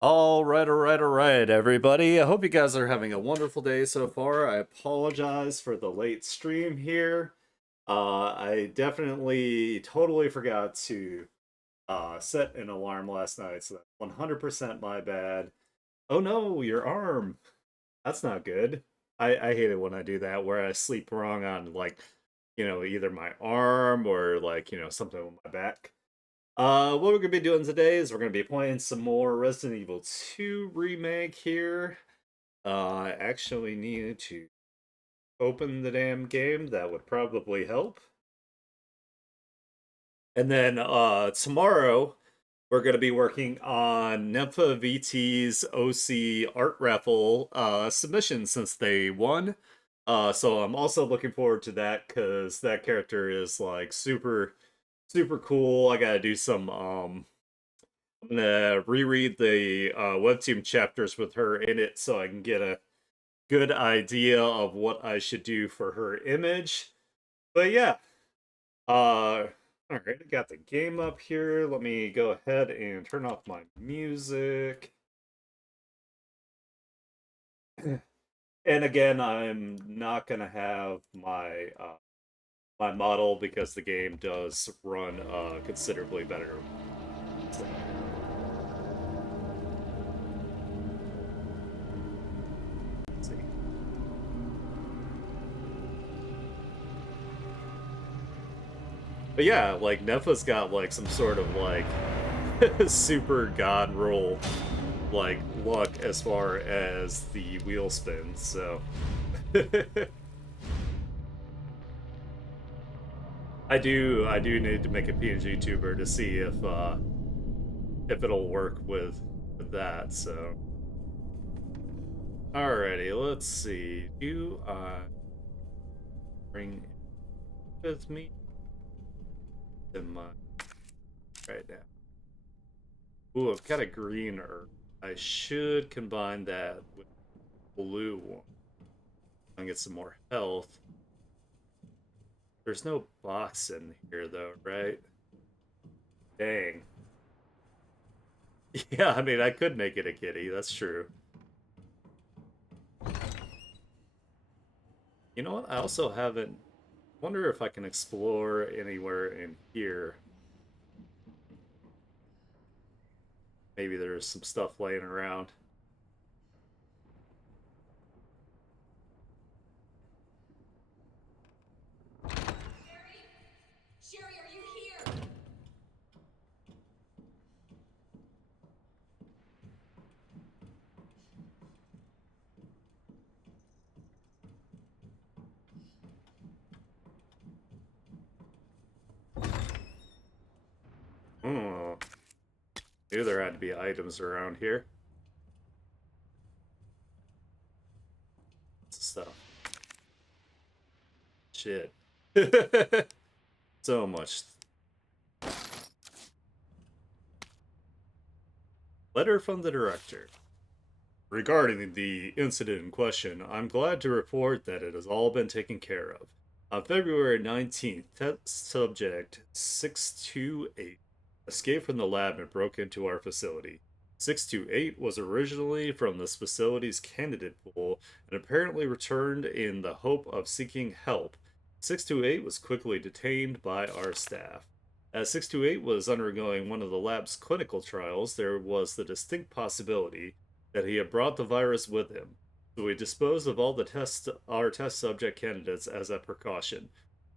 All right, everybody. I hope you guys are having a wonderful day so far. I apologize for the late stream here. I definitely totally forgot to set an alarm last night, so that's 100% my bad. Oh no, your arm. That's not good. I hate it when I do that, where I sleep wrong on, like, either my arm or, like, something with my back. What we're gonna be doing today is we're gonna be playing some more Resident Evil 2 Remake here. I actually need to open the damn game. That would probably help. And then tomorrow we're gonna be working on Nympha VT's OC art raffle submission since they won. So I'm also looking forward to that because that character is like super cool. I gotta do some I'm gonna reread the webtoon chapters with her in it so I can get a good idea of what I should do for her image. But yeah, all right, I got the game up here. Let me go ahead and turn off my music. And again, I'm not gonna have my model because the game does run considerably better. So, let's see. But yeah, like Nefa's got like some sort of like super god roll like luck as far as the wheel spins, so I do need to make a PNG tuber to see if it'll work with that, so alrighty, let's see. Do I bring it with me in my right now? Ooh, I've got a green herb. I should combine that with blue one and get some more health. There's no box in here though, right? Dang. Yeah, I mean, I could make it a kitty. That's true. You know what? I also haven't. Wonder if I can explore anywhere in here. Maybe there's some stuff laying around. Sherry, are you here? Hmm. Knew there had to be items around here. Stuff. Shit. So much. Letter from the director. Regarding the incident in question, I'm glad to report that it has all been taken care of. On February 19th, test subject 628 escaped from the lab and broke into our facility. 628 was originally from this facility's candidate pool and apparently returned in the hope of seeking help. 628 was quickly detained by our staff. As 628 was undergoing one of the lab's clinical trials, there was the distinct possibility that he had brought the virus with him, so we disposed of all our test subject candidates as a precaution.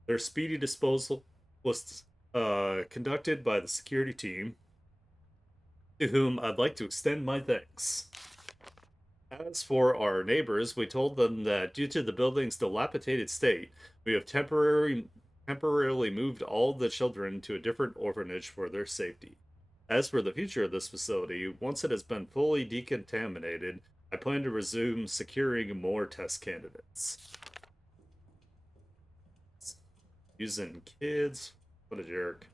Their speedy disposal was conducted by the security team, to whom I'd like to extend my thanks. As for our neighbors, we told them that due to the building's dilapidated state, we have temporarily moved all the children to a different orphanage for their safety. As for the future of this facility, once it has been fully decontaminated, I plan to resume securing more test candidates. Using kids? What a jerk.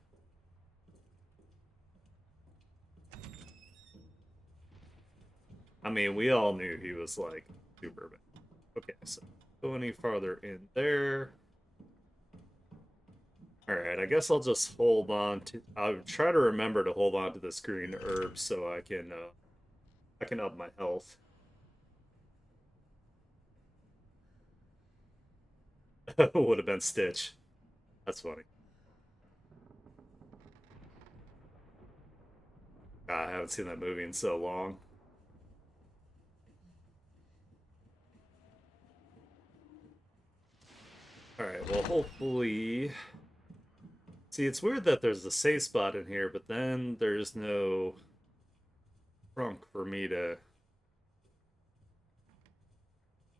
I mean, we all knew he was like super bad. Okay, so go any farther in there. Alright, I guess I'll just hold on to. I'll try to remember to hold on to this green herb so I can I can up my health. Would have been Stitch. That's funny. God, I haven't seen that movie in so long. Alright, well, hopefully... See, it's weird that there's a safe spot in here, but then there's no trunk for me to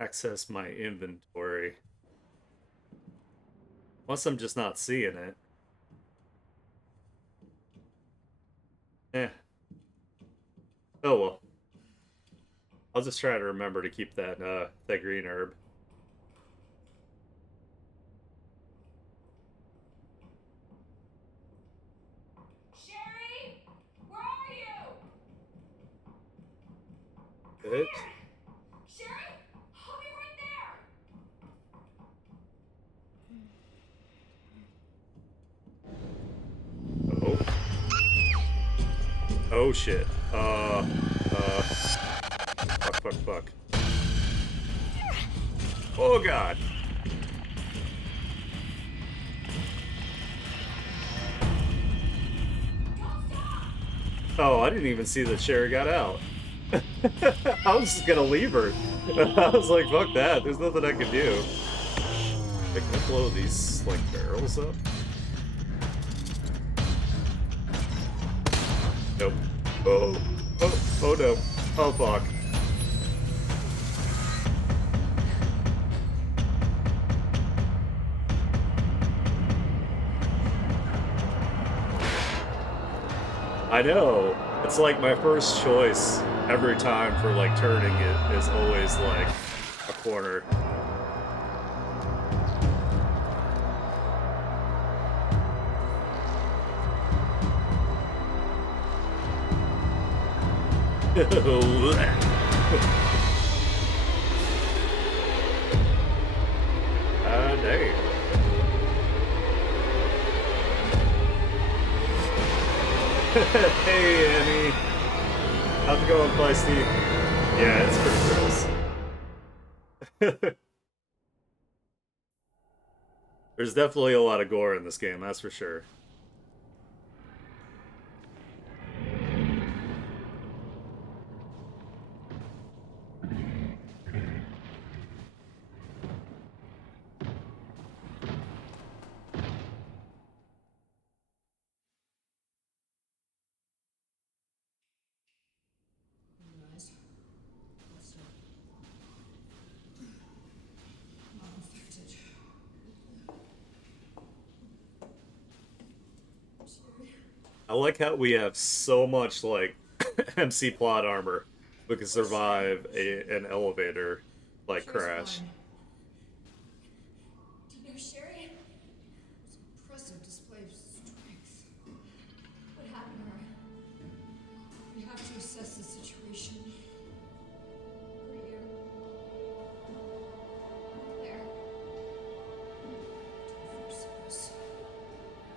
access my inventory. Unless I'm just not seeing it. Eh. Oh well. I'll just try to remember to keep that green herb. Sherry, where are you? Good. Sherry, I'll be right there. Oh. Oh shit. Fuck. Oh god. Oh, I didn't even see that Sherry got out. I was just gonna leave her. I was like, fuck that. There's nothing I can do. I can blow these, like, barrels up. Nope. Oh no. Oh fuck. I know. It's like my first choice every time for like turning it is always like a corner. Ah, dang. Hey, Annie. How's it going, Feisty? Yeah, it's pretty gross. There's definitely a lot of gore in this game, that's for sure. I like how we have so much like MC plot armor. We can survive an elevator like crash. Do you know Sherry? Impressive display of strength. What happened to her? We have to assess the situation. Who are you? Claire.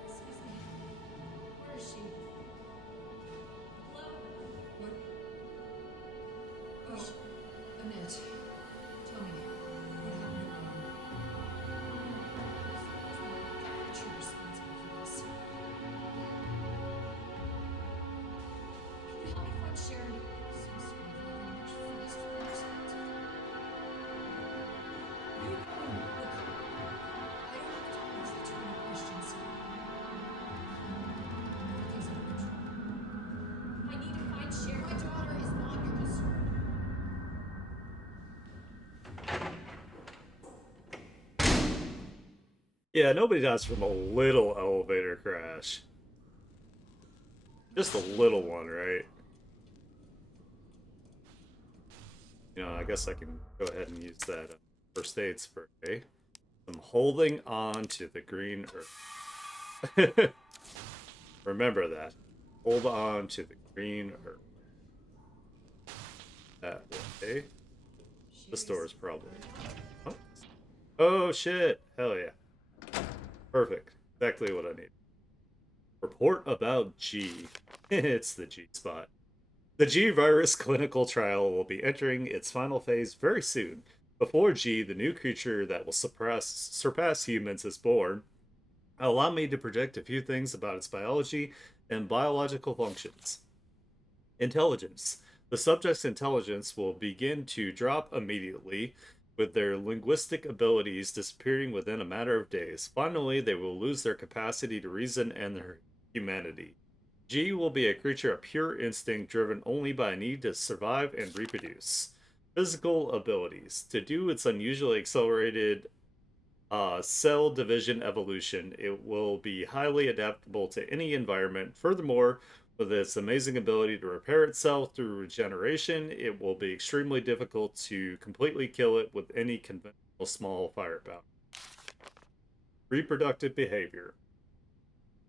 Excuse me. Where is she? Hello? What? Oh, Annette. Tell me, what happened to her? Aren't you responsible for this? Can you help me find Sherry? Seems to be evolving much faster than expected. Where are you going? Look, I don't have to answer too many questions. Everything's under control. I need to find Sherry. My daughter is not your concern. Yeah, nobody dies from a little elevator crash. Just a little one, right? You know, I guess I can go ahead and use that first aid spray. I'm holding on to the green earth. Remember that. Hold on to the green earth. That way. This door is probably... Oh. Oh shit! Hell yeah. Perfect. Exactly what I need. Report about G. It's the G spot. The G virus clinical trial will be entering its final phase very soon. Before G, the new creature that will surpass humans, is born, allow me to predict a few things about its biology and biological functions. Intelligence. The subject's intelligence will begin to drop immediately, with their linguistic abilities disappearing within a matter of days. Finally, they will lose their capacity to reason and their humanity. G will be a creature of pure instinct driven only by a need to survive and reproduce. Physical abilities. To do its unusually accelerated cell division evolution, it will be highly adaptable to any environment. Furthermore, with its amazing ability to repair itself through regeneration, it will be extremely difficult to completely kill it with any conventional small firepower. Reproductive behavior.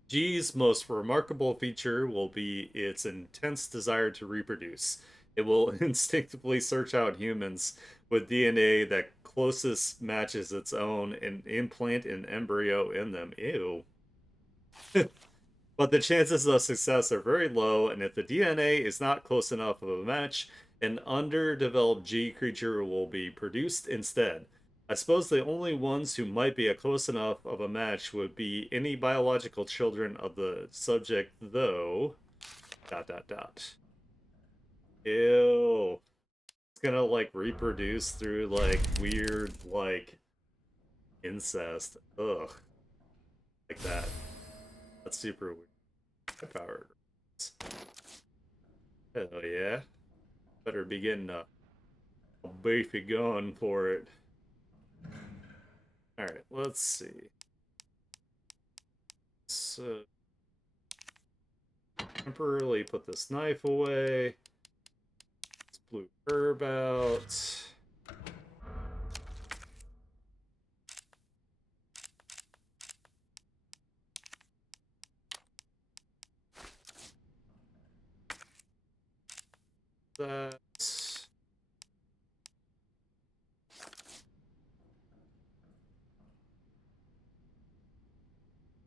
G's most remarkable feature will be its intense desire to reproduce. It will instinctively search out humans with DNA that closest matches its own and implant an embryo in them. Ew. But the chances of success are very low, and if the DNA is not close enough of a match, an underdeveloped G creature will be produced instead. I suppose the only ones who might be a close enough of a match would be any biological children of the subject, though. Dot dot dot. Ew. It's gonna like reproduce through like weird like incest. Ugh. Like that. That's super weird. High powered. Hell yeah. Better be getting a beefy gun for it. Alright, let's see. So, temporarily put this knife away. This blue herb out. That.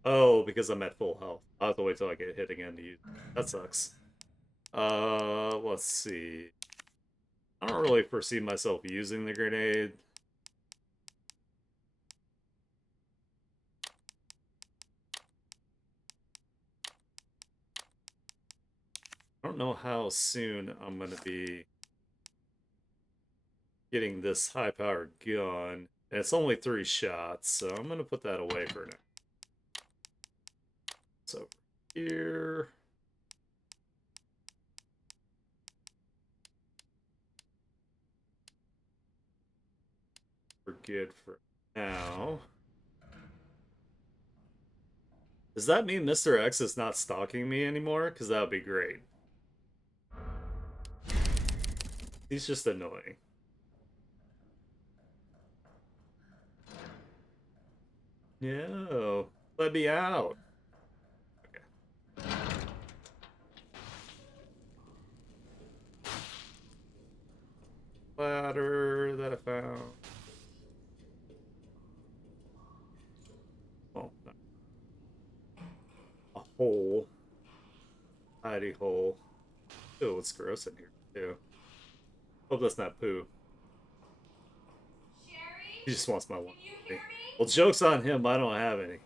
Oh, because I'm at full health. I'll have to wait till I get hit again to use it. That sucks. Let's see. I don't really foresee myself using the grenade. I don't know how soon I'm gonna be getting this high-powered gun. And it's only 3 shots, so I'm gonna put that away for now. So here. We're good for now. Does that mean Mr. X is not stalking me anymore? Because that would be great. He's just annoying. No, let me out. Okay. Ladder that I found. Oh, no. A hole. Hidey hole. Ew, it's gross in here, too. Hope that's not poo. He Sherry? just wants my Can one. you hear me? Well, joke's on him, I don't have any.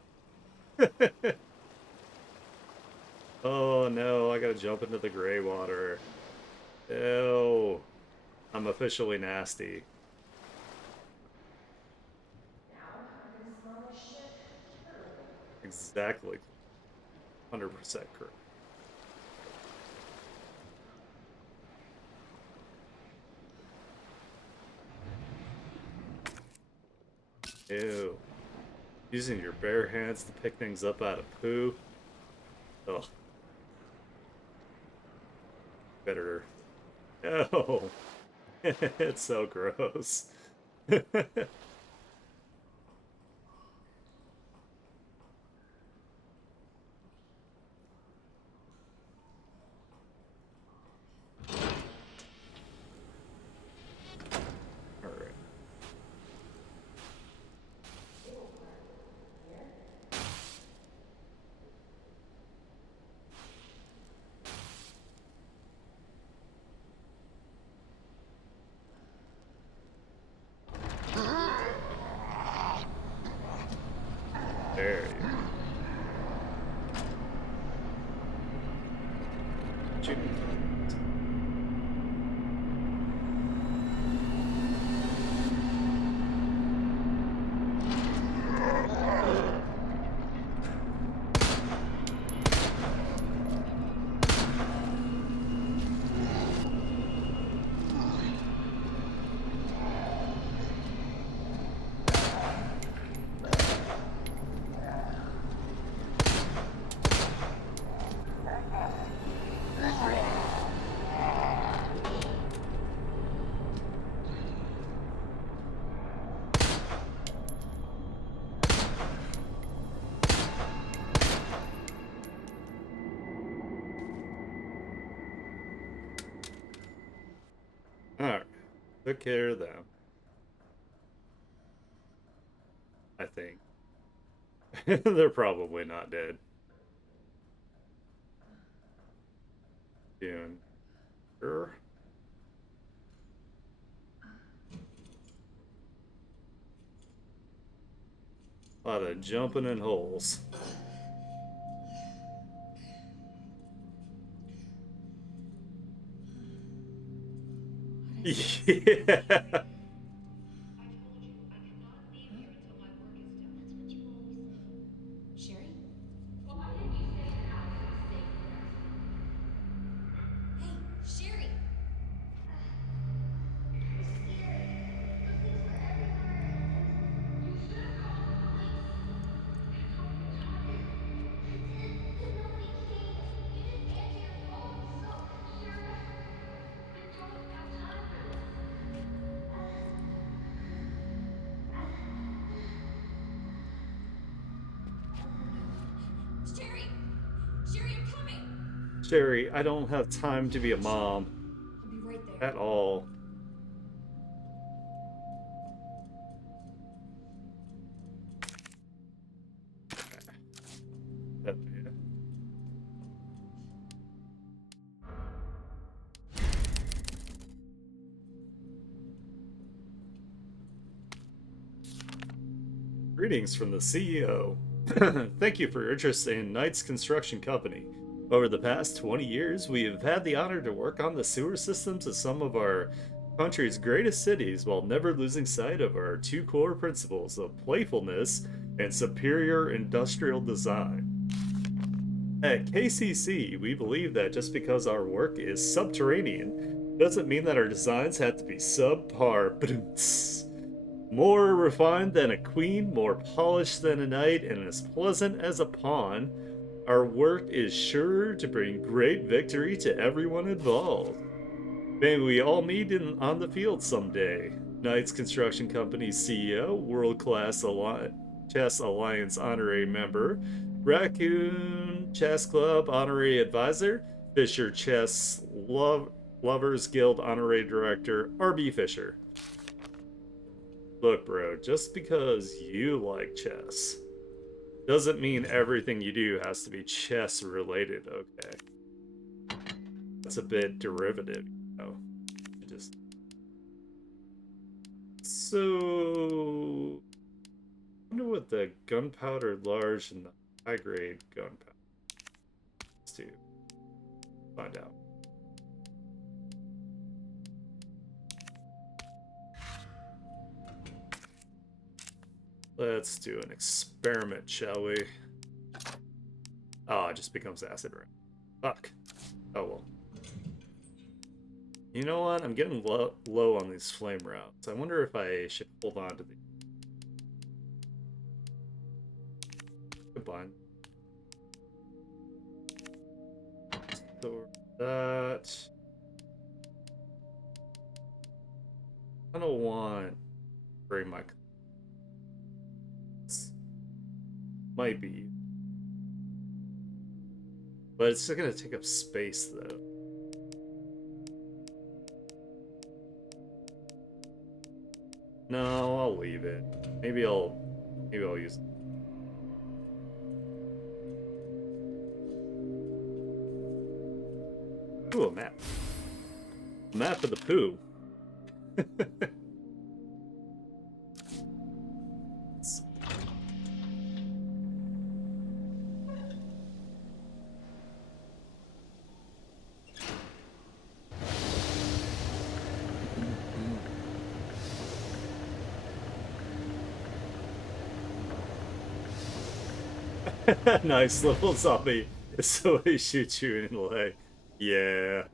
Oh no, I gotta jump into the gray water. Ew. I'm officially nasty. Now I'm gonna smell like shit too. Exactly. 100% correct. Ew. Using your bare hands to pick things up out of poo. Ugh. Better. No. It's so gross. Alright. There you go. Chicken. Alright. Took care of them. I think. They're probably not dead. Doing. Sure. A lot of jumping in holes. Yeah. Sherry? Why didn't you stay in the house for the sake of the rest? Hey, Sherry! It was scary. The things were everywhere and you should have called the police. I told you to hide it. I did, but nobody came. You didn't answer your phone, so Sherry, I don't have time for this. Sherry! Sherry, I'm coming! Sherry, I don't have time to be a mom I'll be right there. at all. Oh, yeah. Greetings from the CEO. Thank you for your interest in Knight's Construction Company. Over the past 20 years, we have had the honor to work on the sewer systems of some of our country's greatest cities while never losing sight of our two core principles of playfulness and superior industrial design. At KCC, we believe that just because our work is subterranean doesn't mean that our designs have to be subpar. More refined than a queen, more polished than a knight, and as pleasant as a pawn, our work is sure to bring great victory to everyone involved. May we all meet on the field someday. Knight's Construction Company CEO, World Class Chess Alliance Honorary Member, Raccoon Chess Club Honorary Advisor, Fisher Lovers Guild Honorary Director, RB Fisher. Look, bro, just because you like chess doesn't mean everything you do has to be chess related, okay? That's a bit derivative, you know. Just so I wonder what the gunpowder large and the high grade gunpowder is to find out. Let's do an experiment, shall we? Oh, it just becomes acid rain. Fuck. Oh well. You know what? I'm getting low on these flame routes. I wonder if I should hold on to these. Combine. Store that. I don't want bring my might be, but it's still gonna take up space though. No, I'll leave it. Maybe I'll use it. Ooh, a map. A map of the poo. Nice little zombie. So he shoots you in the leg. Yeah.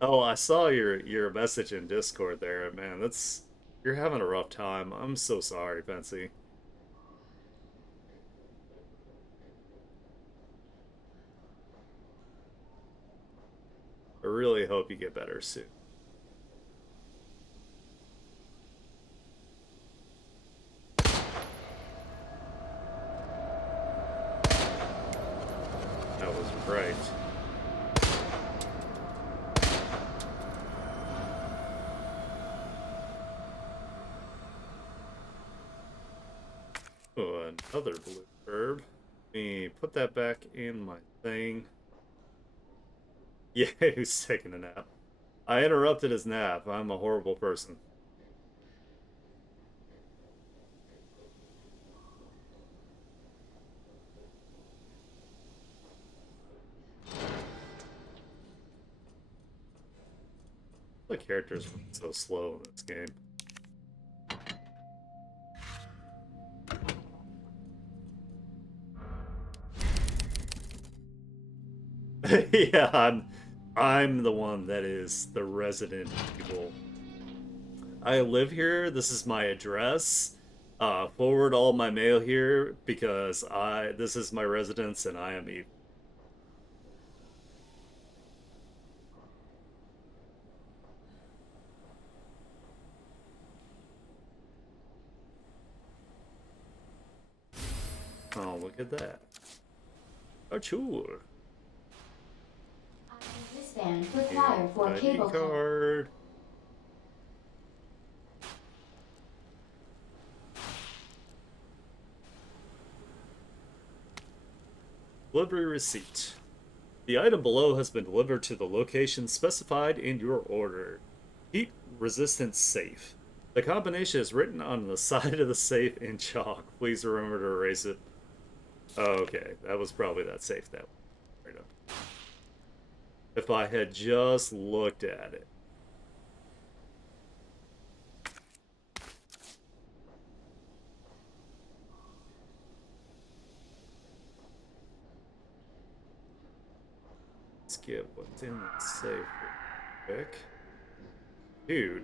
Oh, I saw your message in Discord there, man. That's you're having a rough time. I'm so sorry, Fancy. I really hope you get better soon. That was right. Oh, another blue herb. Let me put that back in my thing. Yeah, who's taking a nap? I interrupted his nap. I'm a horrible person. The characters are so slow in this game. Yeah, I'm the one that is the resident evil. I live here. This is my address. Forward all my mail here because I this is my residence and I am evil. Oh, look at that. Oh, sure. Wristband And required for ID cable car. card. Delivery receipt. The item below has been delivered to the location specified in your order. Heat resistant safe. The combination is written on the side of the safe in chalk. Please remember to erase it. Okay, that was probably that safe that right up. If I had just looked at it. Let's get what's in the safe real quick. Dude,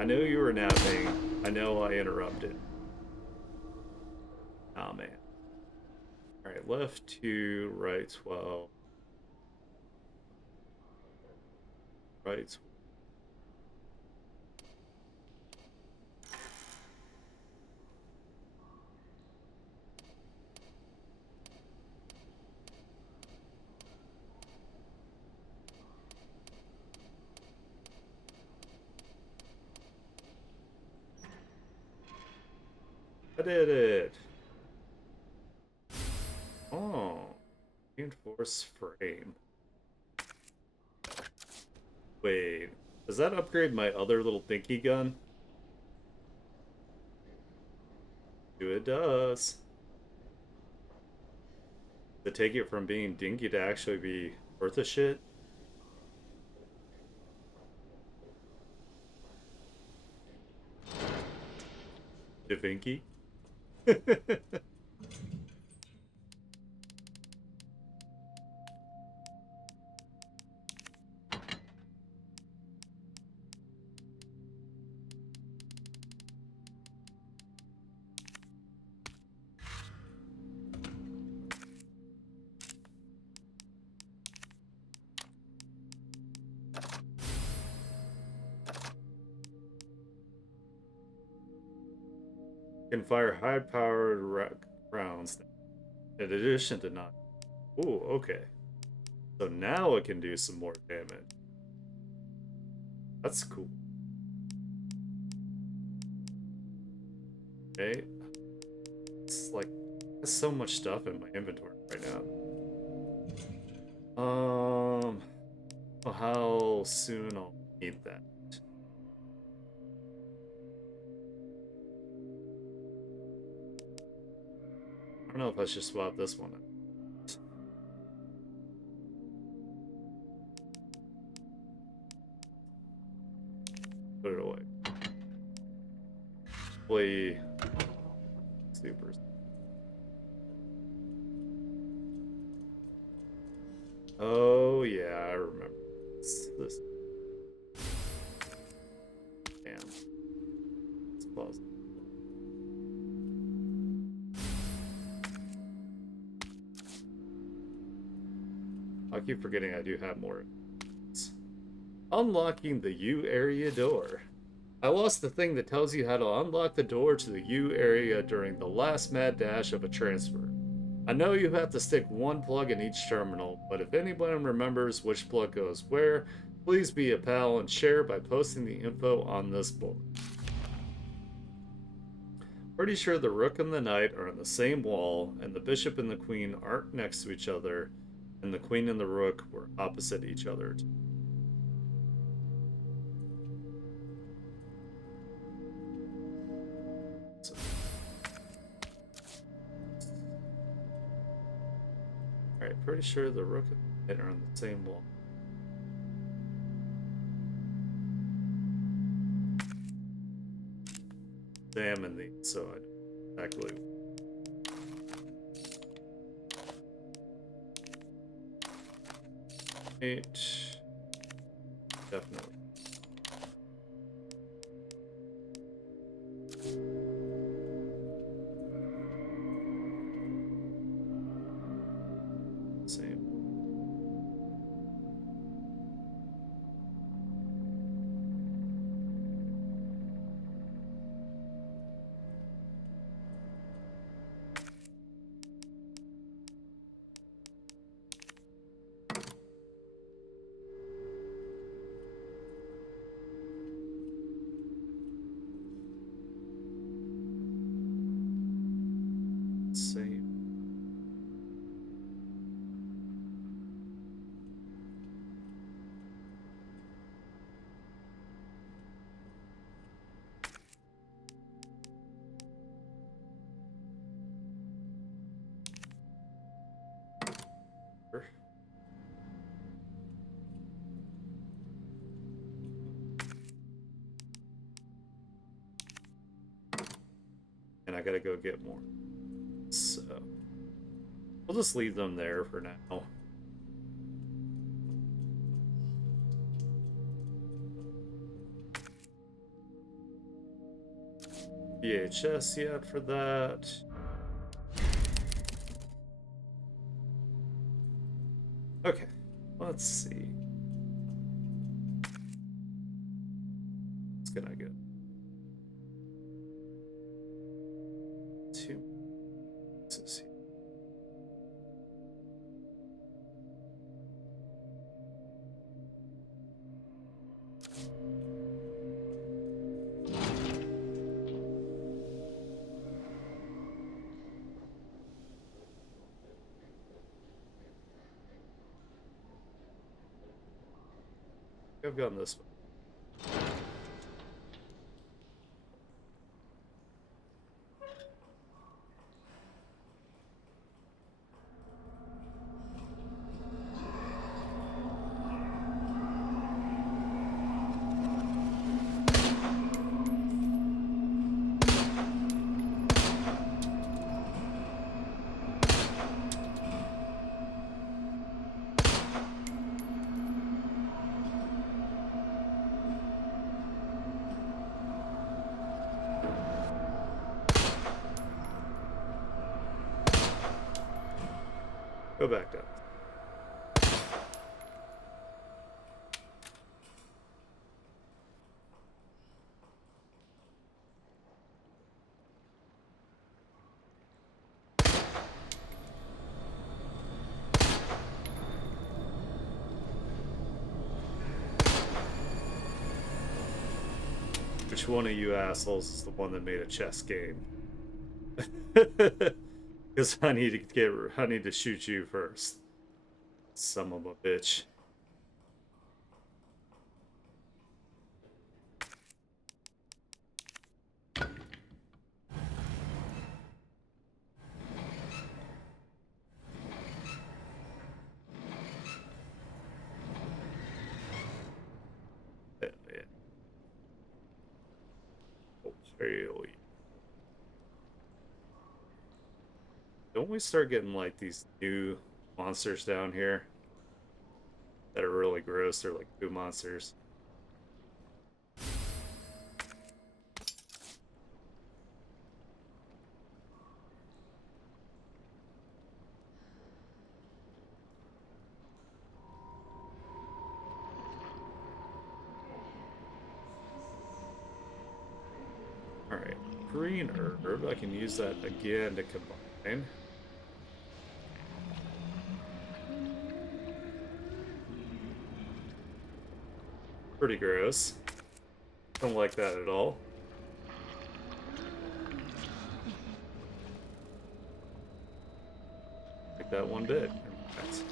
I know you were napping. I know I interrupted. Oh man. Alright, left 2, right 12. Right. I did it. Oh, reinforced frame. Wait, does that upgrade my other little dinky gun? It does. To take it from being dinky to actually be worth a shit? Divinky? Can fire high-powered rounds in addition to not. Ooh, okay. So now it can do some more damage. That's cool. Okay. It's like there's so much stuff in my inventory right now. Well, how soon I'll need that? I don't know if I should swap this one out. Put it away. Play super. Oh yeah, I remember. This damn. Let's pause. I keep forgetting I do have more. Unlocking the U area door. I lost the thing that tells you how to unlock the door to the U area during the last mad dash of a transfer. I know you have to stick one plug in each terminal, but if anyone remembers which plug goes where, please be a pal and share by posting the info on this board. Pretty sure the rook and the knight are on the same wall, and the bishop and the queen aren't next to each other, and the queen and the rook were opposite each other. So, alright, pretty sure the rook and the knight are on the same wall. Examine these, so I know exactly. Eight. Definitely. Same. Same. And I gotta go get more. So we'll just leave them there for now. VHS yet for that. Okay, let's see. It's gonna go. Two pieces here. I've gone this way. Go back down. Which one of you assholes is the one that made a chess game? Because I need to shoot you first. Son of a bitch. Yeah, yeah. Oh, really? Don't we start getting like these new monsters down here? that are really gross. They're like poo monsters. Alright, green herb. I can use that again to combine. Pretty gross. Don't like that at all. Like that one bit. Right.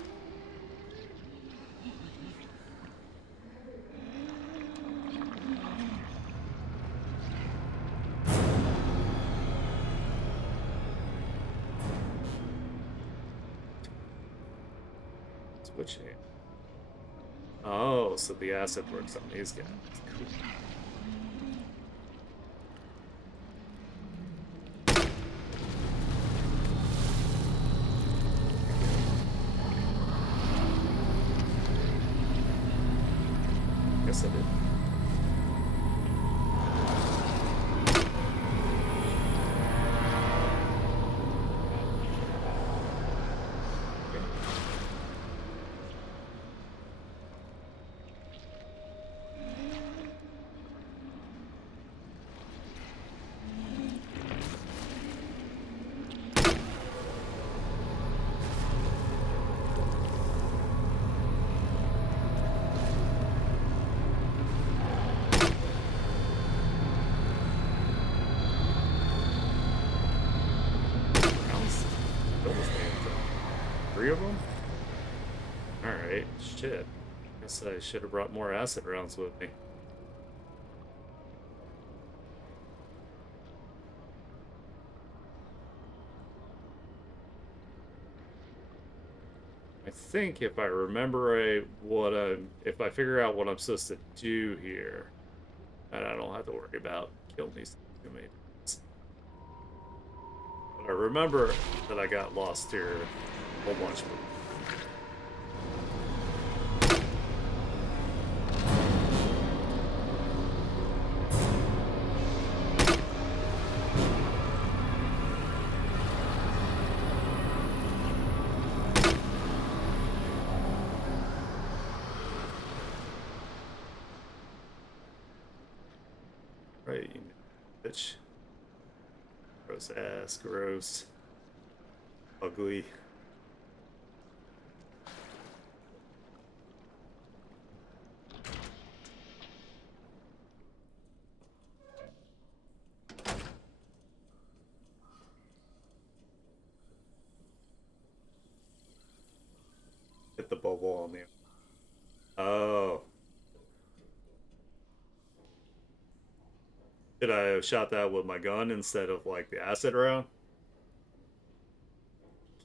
Switching. Oh, so the acid works on these guys. Cool. Guess I did. Three of them? Alright, shit. Guess I should have brought more acid rounds with me. I think if I remember right, if I figure out what I'm supposed to do here, and I don't have to worry about killing these teammates. But I remember that I got lost here a whole bunch. Right, you bitch. Gross ass, gross. Ugly. Hit the bubble on me. Oh. Should I have shot that with my gun instead of like the acid round?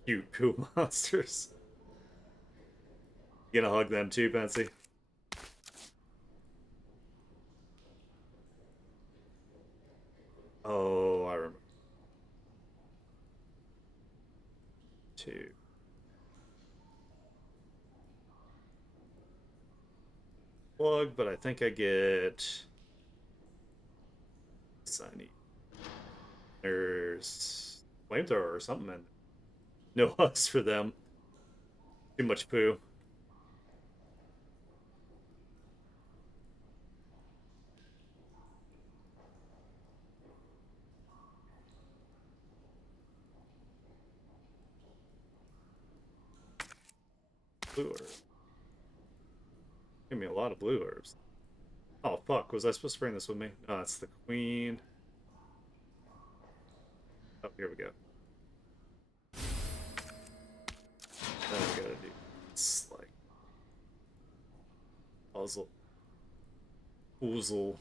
Cute poo monsters. You gonna hug them too, Pensy? Oh, I remember. Two. Plug, but I think I get. Sunny. There's flamethrower or something, and no hugs for them. Too much poo. Blue herb. Give me a lot of blue herbs. Oh fuck, was I supposed to bring this with me? No, it's the queen. Oh, here we go. Now we gotta do it's like puzzle. Oozle.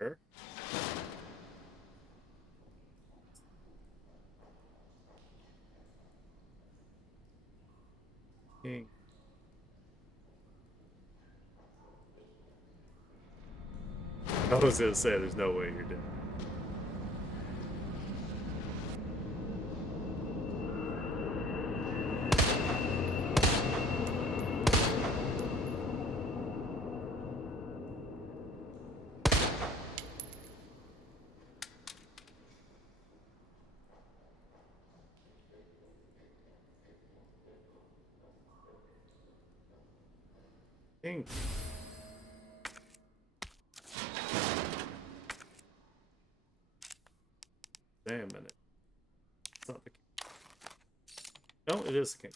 Sure. King. I was gonna say there's no way you're dead. King. Damn minute. It's not the king. No, it is the king.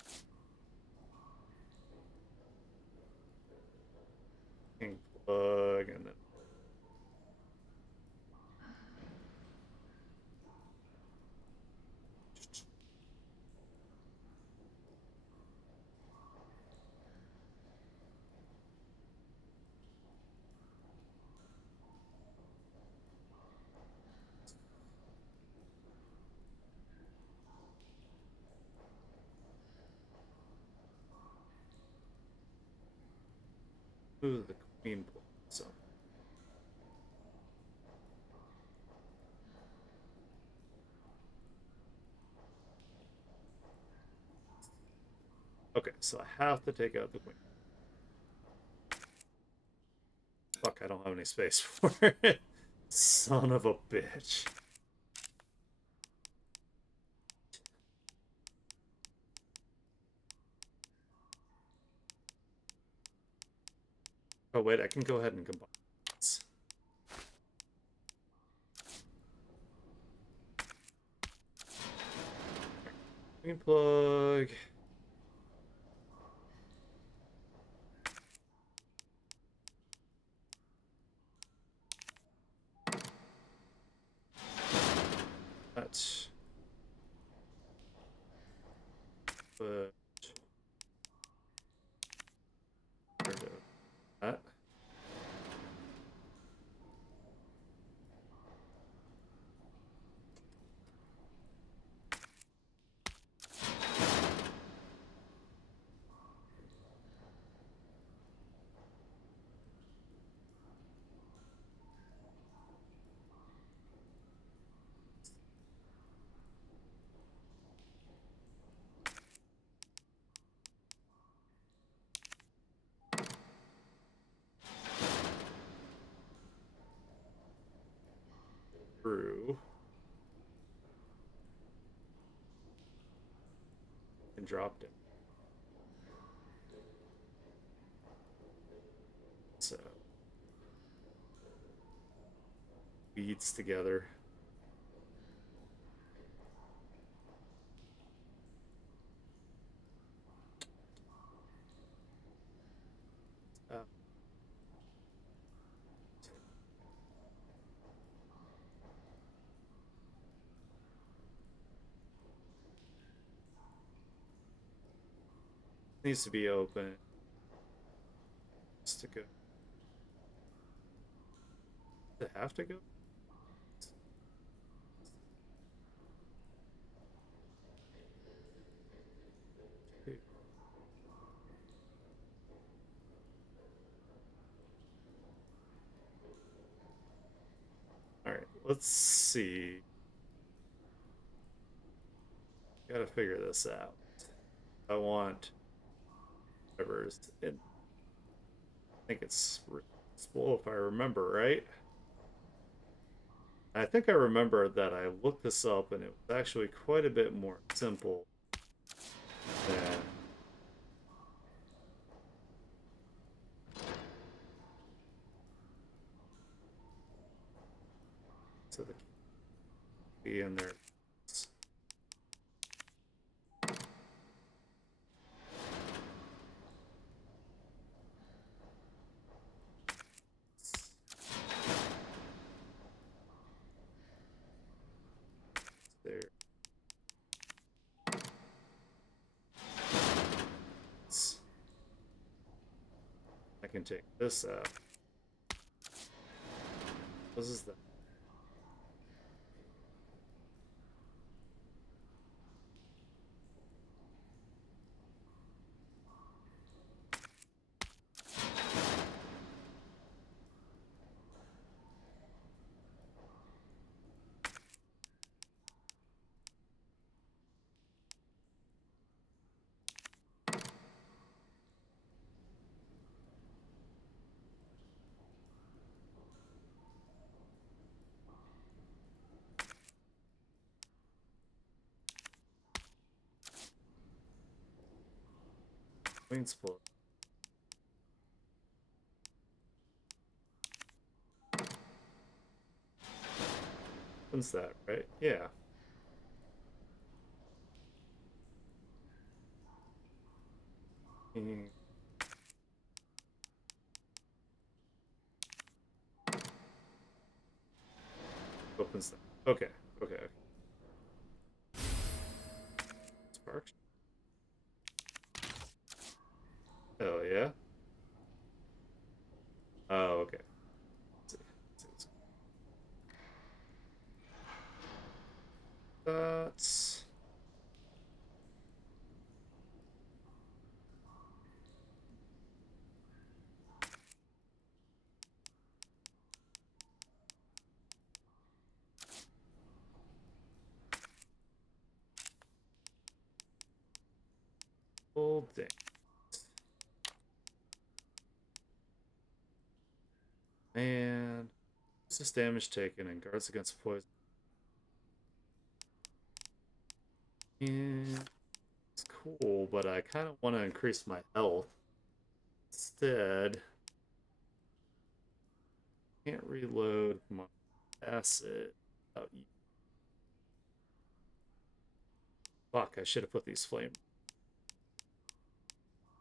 King plug and then ooh, the queen plug. So okay, so I have to take out the queen. Fuck, I don't have any space for it. Son of a bitch. Oh wait, I can go ahead and combine this. Queen plug. That's but that. True. And dropped it. So beads together. Uh, needs to be open. Just to go. Does it have to go? All right, let's see. Gotta figure this out. I want whatever is in. I think it's responsible if I remember right. I think I remember that I looked this up and it was actually quite a bit more simple than to the key in there. There. I can take this out. This is the queen split. opens that, right? Yeah. Mm, opens that. Okay. Okay. Okay. Sparks. Oh yeah. Oh okay. Let's see. That's full ding. And this is damage taken and guards against poison. And it's cool, but I kind of want to increase my health. Instead, can't reload my acid. Oh, fuck, I should have put these flame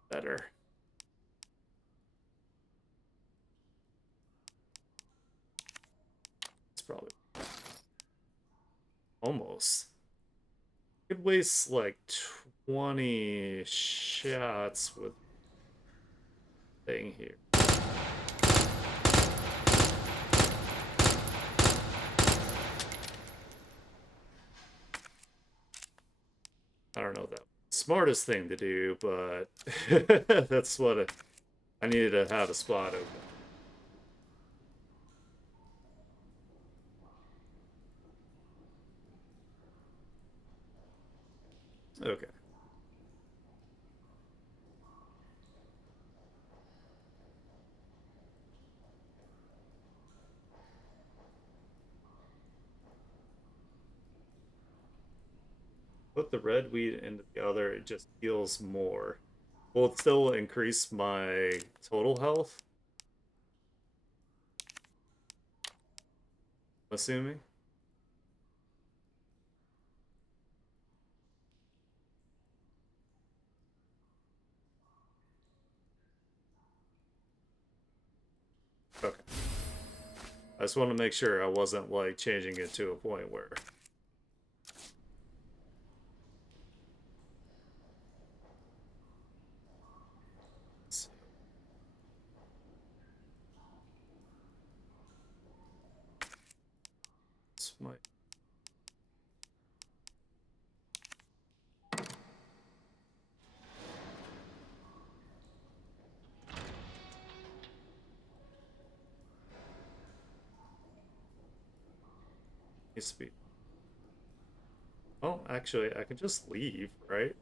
better. It's probably almost. Could waste like 20 shots with thing here. I don't know that smartest thing to do, but that's what I needed to have a spot open. Okay. Put the red weed into the other, it just heals more. Will it still increase my total health? Assuming? Okay. I just want to make sure I wasn't like changing it to a point where this might needs to be. Oh, actually, I can just leave, right?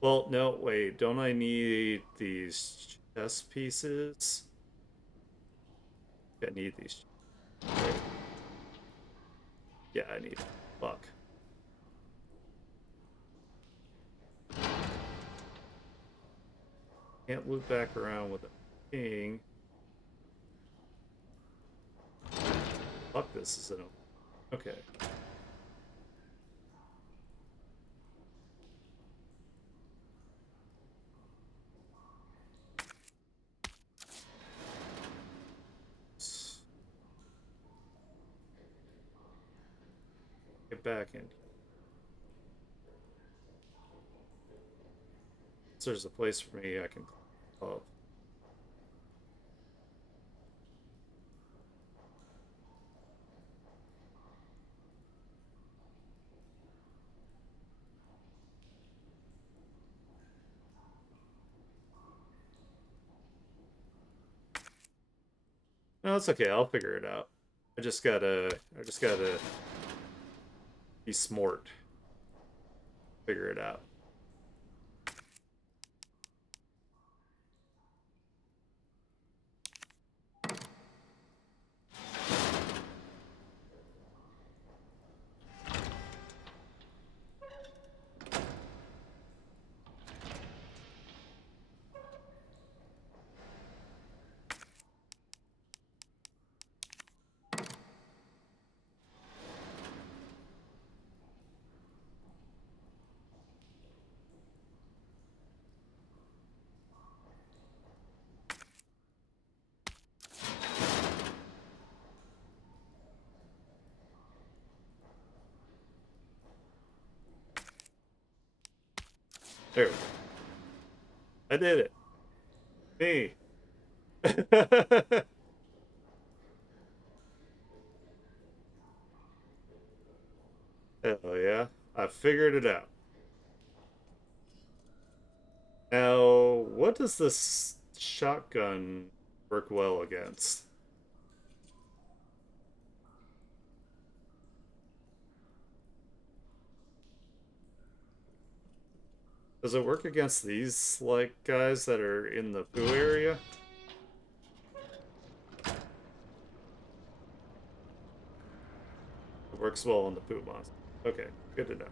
Well, no, wait. Don't I need these chess pieces? I need these. Right? Yeah, I need them. Fuck. Can't loop back around with a king. Fuck, this is an. Okay. Get back in. So there's a place for me I can climb up. No, it's okay. I'll figure it out. I just gotta be smart. Figure it out. There we go. I did it. Me. Hell yeah. I figured it out. Now, what does this shotgun work well against? Does it work against these, like, guys that are in the poo area? It works well on the poo monster. Okay, good to know.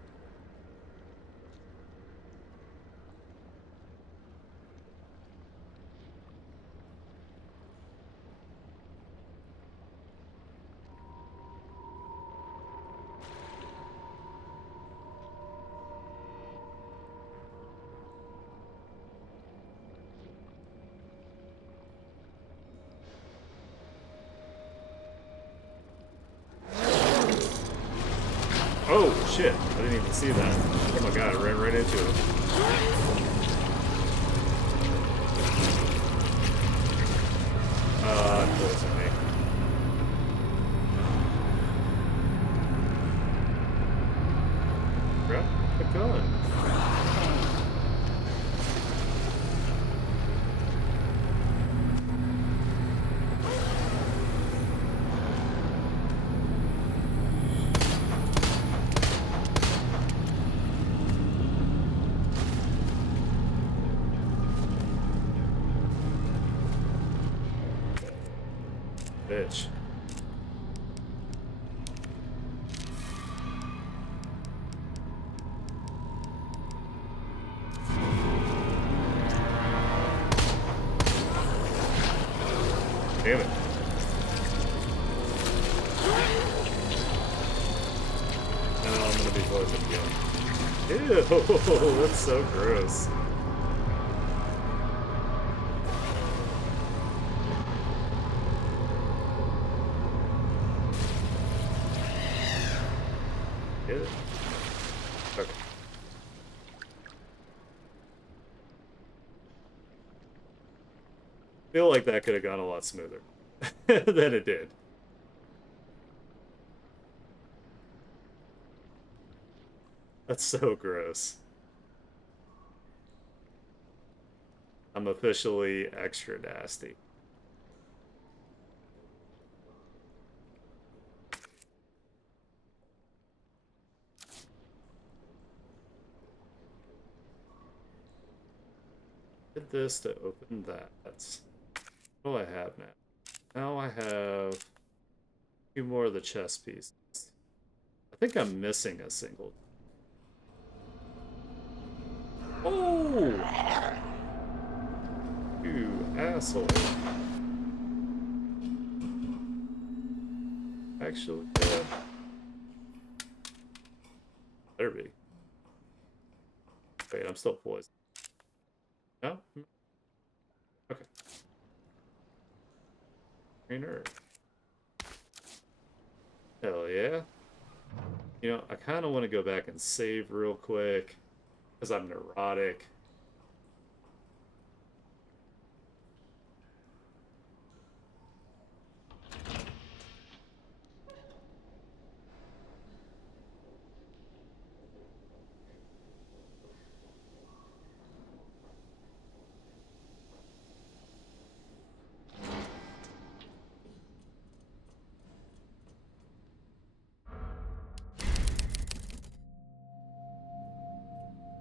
Oh, shit. I didn't even see that. Oh my god, I ran right into it. Poison me. Grab the gun. Bitch. Damn it. Now I'm gonna be poisoned again. Ew, that's so gross. Get it? Okay. Feel like that could have gone a lot smoother than it did. That's so gross. I'm officially extra nasty. Did this to open that. What do I have now? Now I have a few more of the chess pieces. I think I'm missing a single. Oh! You asshole. Actually, yeah. Better be. Wait, I'm still poisoned. No? Okay. Green herb. Hell yeah. You know, I kind of want to go back and save real quick because I'm neurotic.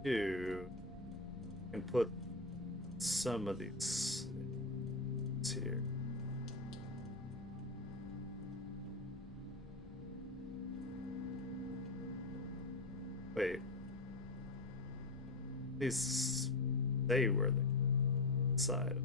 You can put some of these here. Wait. These they were the side.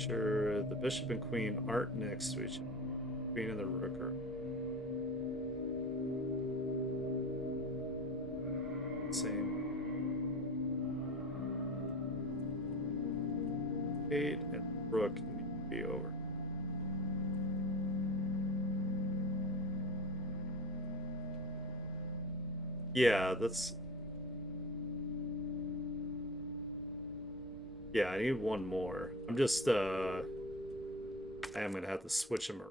Sure, the bishop and queen aren't next to each other. Queen and the rook are same. 8 and rook need to be over. Yeah, that's. Yeah, I need one more. I'm just, I am gonna have to switch them around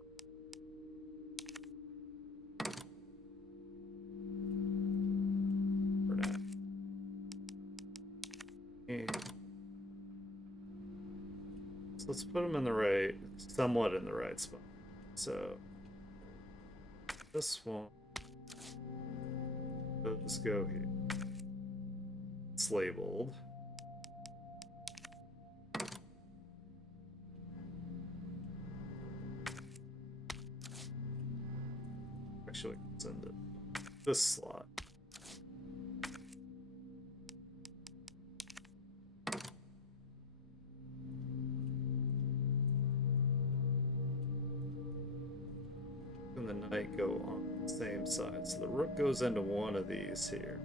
for now. And so let's put them in the right, somewhat in the right spot. So this one, let's go here. It's labeled. Actually, it's in this slot. And the knight go on the same side. So the rook goes into one of these here.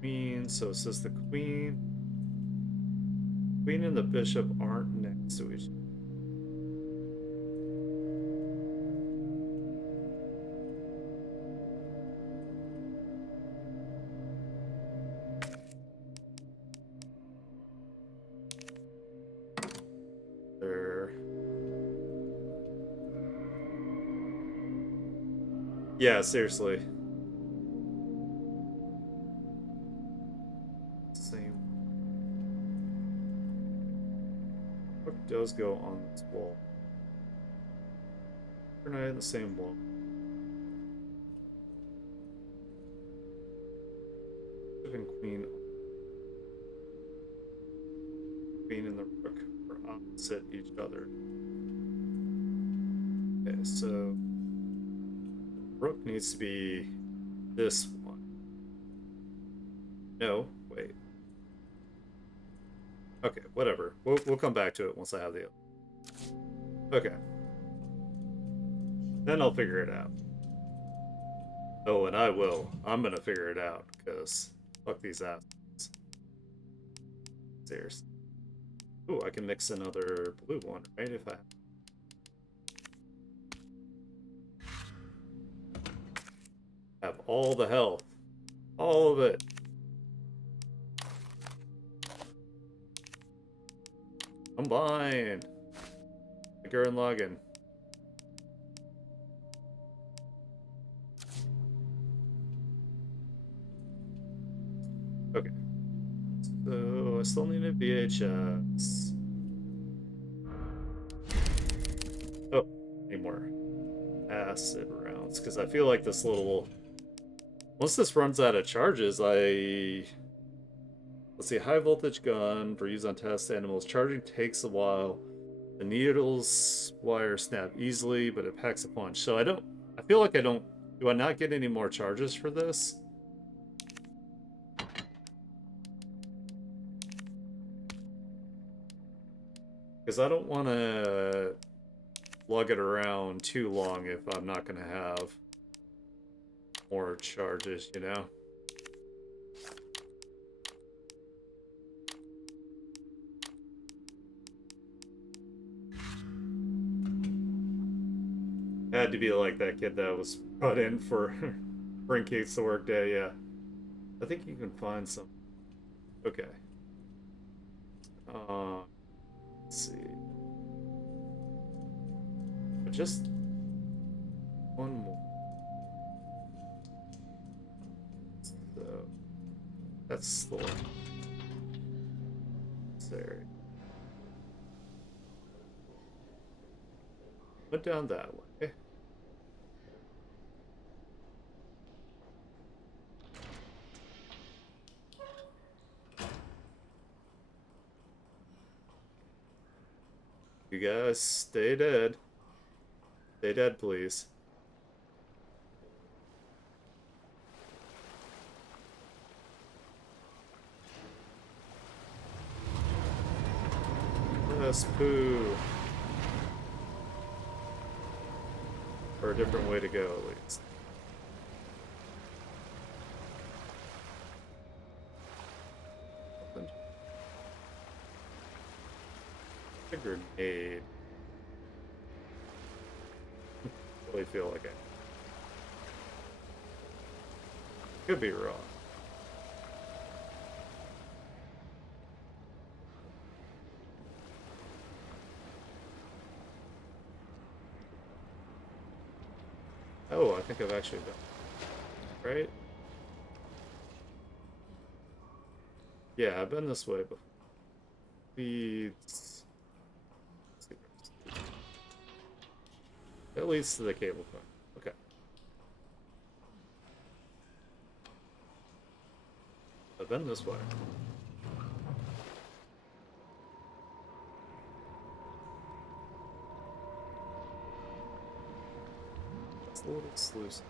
Queen, so it says the queen. Queen and the bishop aren't next to each other. They're... Yeah, seriously. Same. Rook does go on this wall. Knight in the same wall. And queen. Queen and the rook are opposite each other. Okay, so rook needs to be this one. No, wait. Okay, whatever. We'll come back to it once I have the other. Okay. Then I'll figure it out. Oh, and I will. I'm gonna figure it out, because fuck these assholes. Seriously. Ooh, I can mix another blue one, right? If I have all the health. All of it. Combine. Gurren Lagann. Okay. So I still need a VHS. Oh, need more acid rounds, because I feel like this little... Once this runs out of charges, let's see, high voltage gun for use on test animals. Charging takes a while. The needles wire snap easily, but it packs a punch. So I feel like do I not get any more charges for this? Because I don't want to lug it around too long if I'm not going to have more charges, you know? Had to be like that kid that was brought in for bring cakes to work day, yeah. I think you can find some. Okay. Let's see. But just one more. So that's the one. There. Went down that way. You guys stay dead. Stay dead, please. Press poo. Or a different way to go, at least. A grenade. Really feel like it. Could be wrong. Oh, I think I've actually done it. Right? Yeah, I've been this way before. Leads. That leads to the cable car. Okay. I've been this way. That's a little sluice.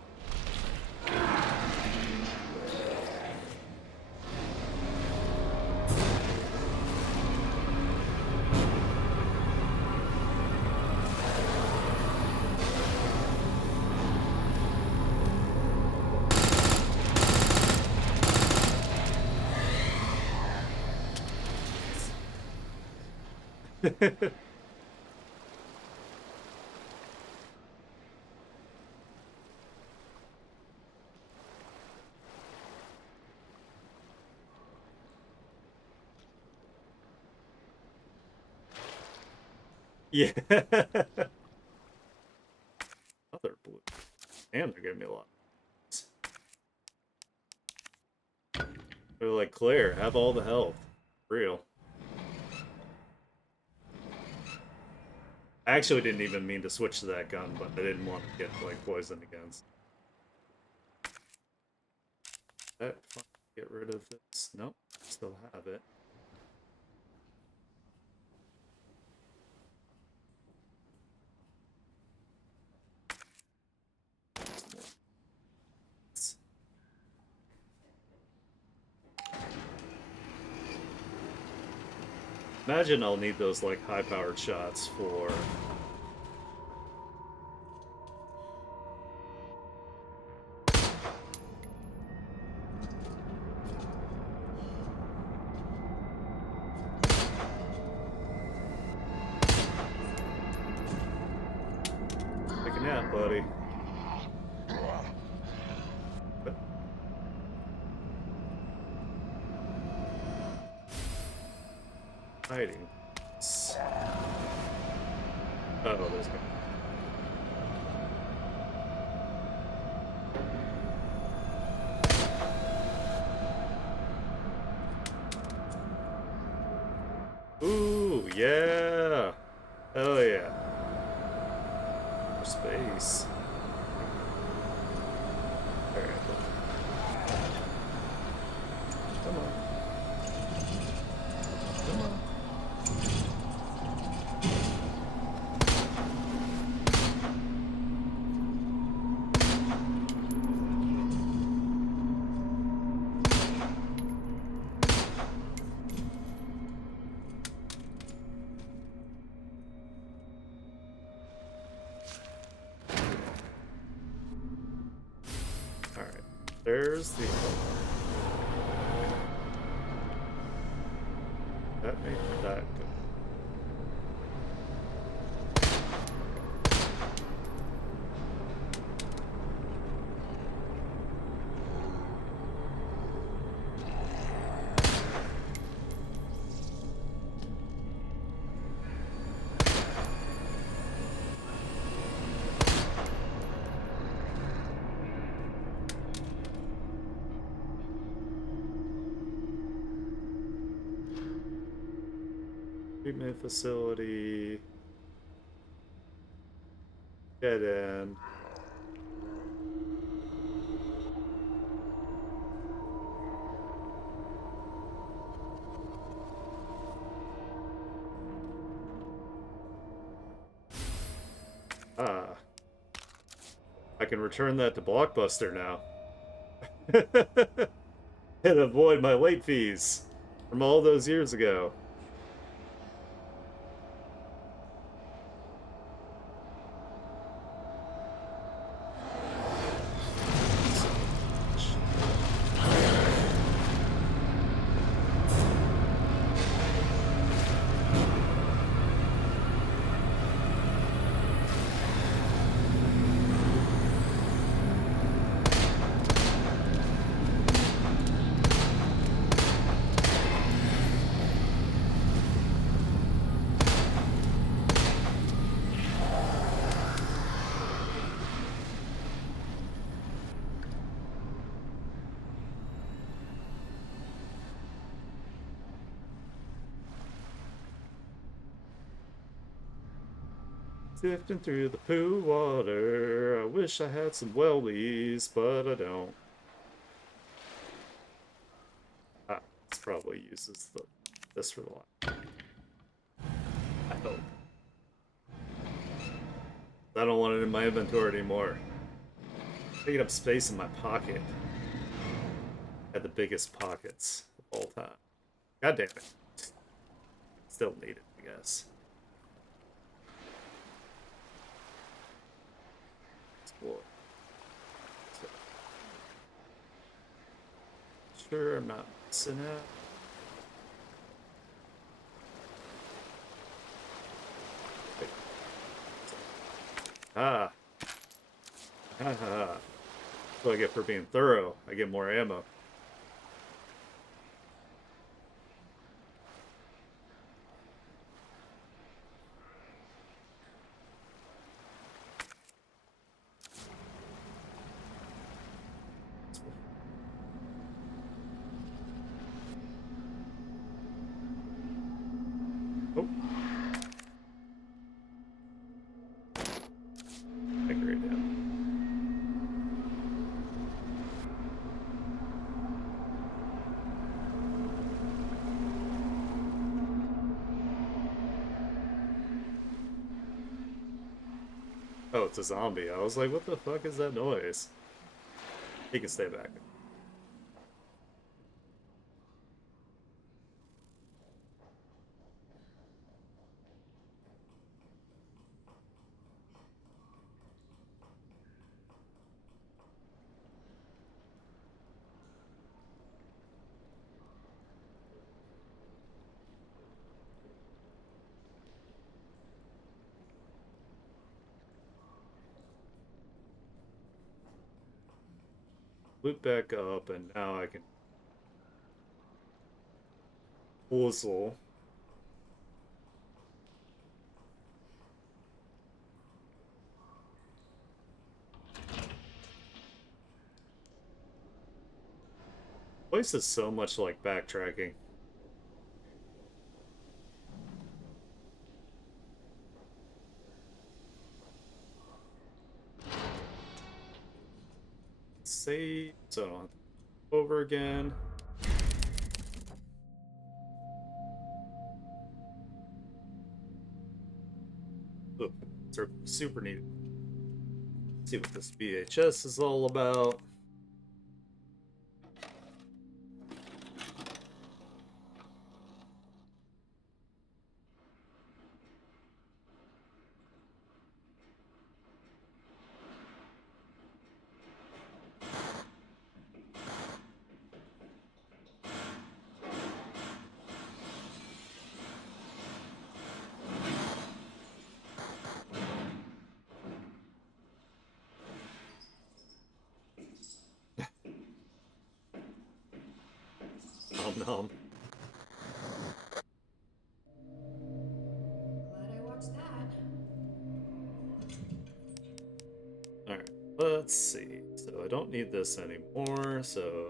Yeah. Other blue. And they're giving me a lot. They're like, Claire, have all the health. Real. I actually didn't even mean to switch to that gun, but I didn't want to get like poisoned against. Get rid of this. Nope, still have it. Imagine I'll need those like high-powered shots for take a nap, buddy. Hiding. Oh, there's no. Ooh, yeah. Hell yeah. More space. Alright. Come on. Come on. Alright. There's the that made that go. Treatment facility. Dead end. Ah. I can return that to Blockbuster now. And avoid my late fees from all those years ago. Sifting through the poo water. I wish I had some wellies, but I don't. Ah, this probably uses this for the line. I hope. I don't want it in my inventory anymore. Taking up space in my pocket. Had the biggest pockets of all time. God damn it. Still need it, I guess. Explore. So, sure, I'm not missing out. Wait. Ah. Ha ha. That's what I get for being thorough. I get more ammo. Oh. Agree, yeah. Oh, it's a zombie. I was like, what the fuck is that noise? He can stay back. Loop back up, and now I can whistle. Place is so much like backtracking. Save so I don't have to go over again. Ooh, super neat. See what this VHS is all about. Nom nom. Glad I watched that. Alright, let's see. So I don't need this anymore, so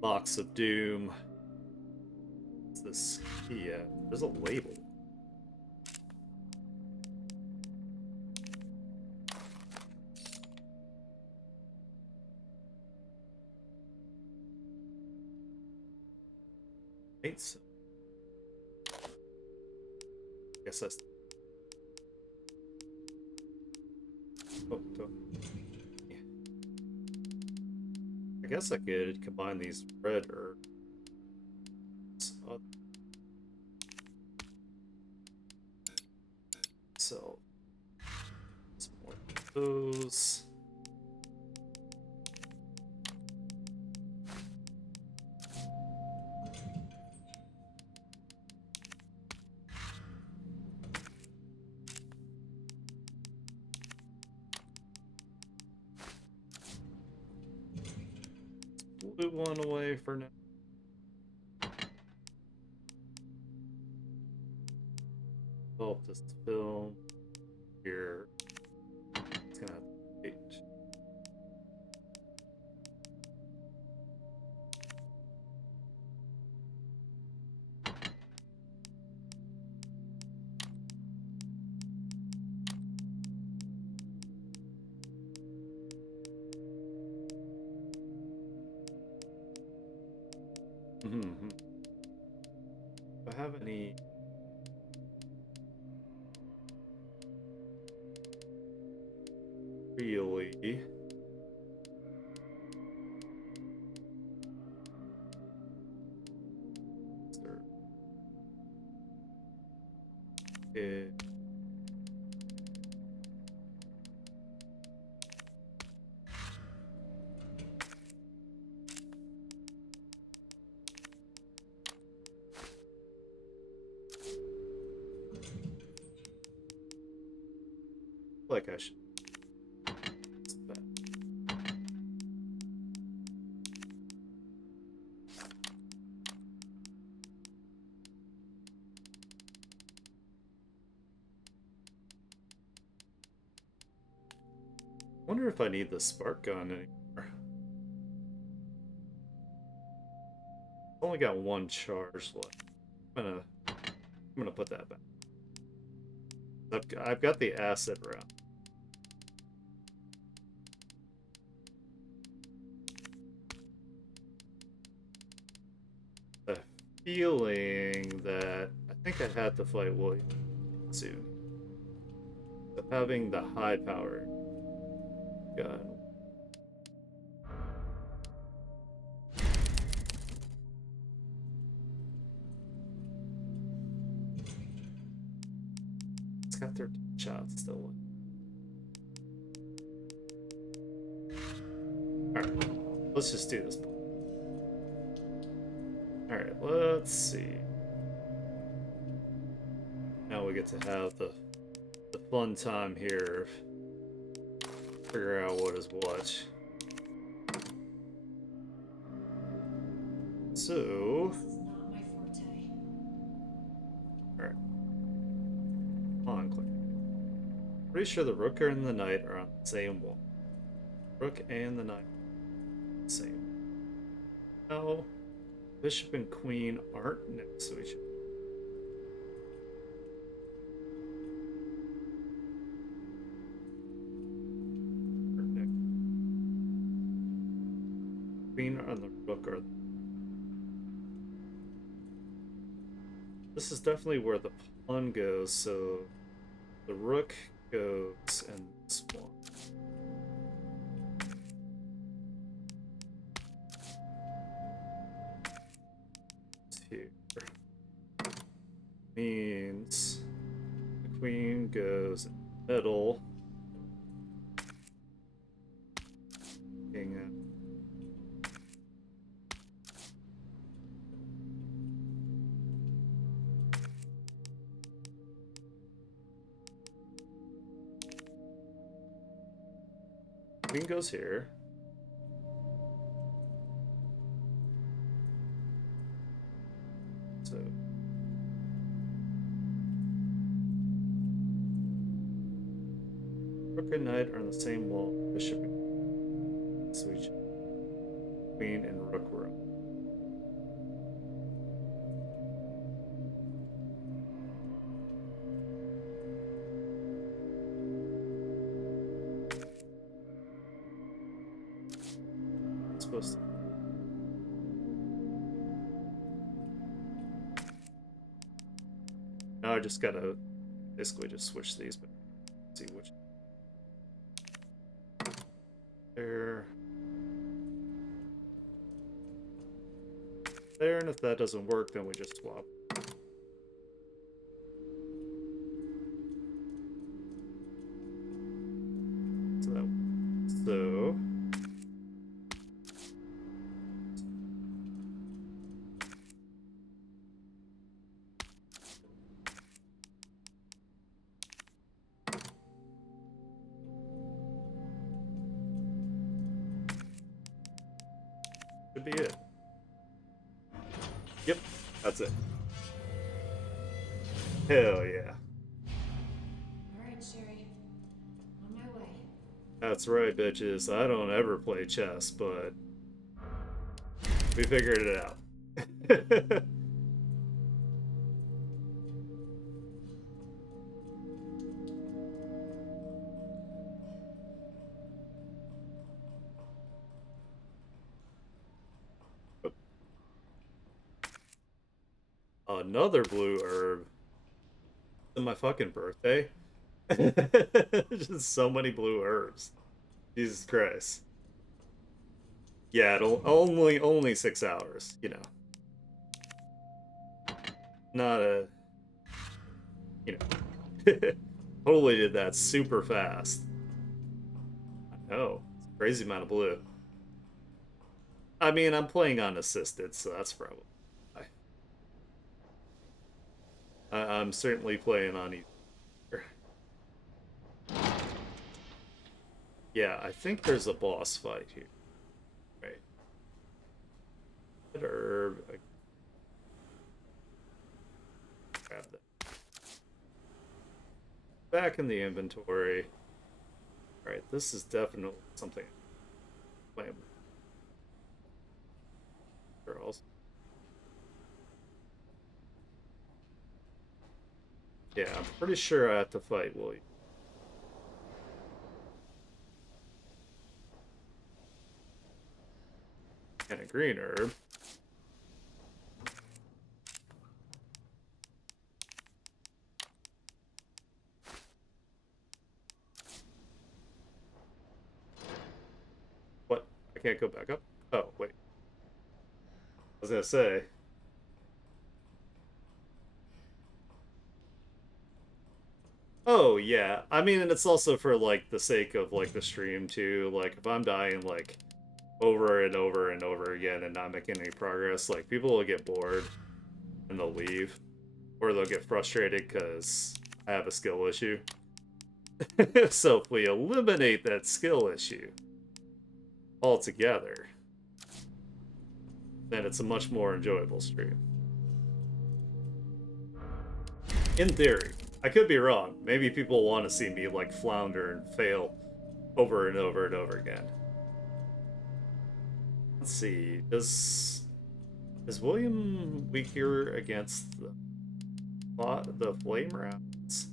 Box of Doom. What's this key at? There's a label. Right, so guess that's yeah. I guess I could combine these red herbs. So some more of those. Blue one away for now. Develop this film here. It's gonna have to wait. Hmm. Do I have any? Really? Is there a- like I should. It's bad. Wonder if I need the spark gun anymore. Only got one charge left. I'm gonna put that back. I've got the acid round. A feeling that I think I had to fight William soon. But having the high power gun. It's got 13 shots still. Alright, let's just do this. Alright, let's see. Now we get to have the fun time here. Figure out what is what. So, This is not my forte. alright. Come on, Clay. Pretty sure the rook and the knight are on the same wall. Rook and the knight are the same. No, bishop and queen aren't next to each other. Queen on the rook are. This is definitely where the pawn goes, so the rook goes in this one. Here. Means the queen goes in the middle. King. Queen goes here. So rook and knight are on the same wall. Bishop and switch. Queen and rook were up. It's supposed to. Now I just gotta basically just switch these, but see which. There. There, and if that doesn't work, then we just swap. So that. So. Should be it. Yep, that's it. Hell yeah. Alright, Sherry. On my way. That's right, bitches. I don't ever play chess, but we figured it out. Another blue herb. It's my fucking birthday. Just so many blue herbs. Jesus Christ. Yeah, it'll only 6 hours, you know. Not a, you know. Totally did that super fast. I know. It's a crazy amount of blue. I mean, I'm playing unassisted, so that's probably why. I'm certainly playing on either. Yeah, I think there's a boss fight here. Right. Herb. Grab that. Back in the inventory. Alright, this is definitely something I'm playing with. Girls. Yeah, I'm pretty sure I have to fight William. And a green herb. What? I can't go back up? Oh, wait. I was gonna say. Oh, yeah. I mean, and it's also for, like, the sake of, like, the stream, too. Like, if I'm dying, like, over and over and over again and not making any progress, like, people will get bored and they'll leave. Or they'll get frustrated because I have a skill issue. So if we eliminate that skill issue altogether, then it's a much more enjoyable stream. In theory. I could be wrong. Maybe people want to see me, like, flounder and fail over and over and over again. Let's see. Is William weaker against the flame rounds?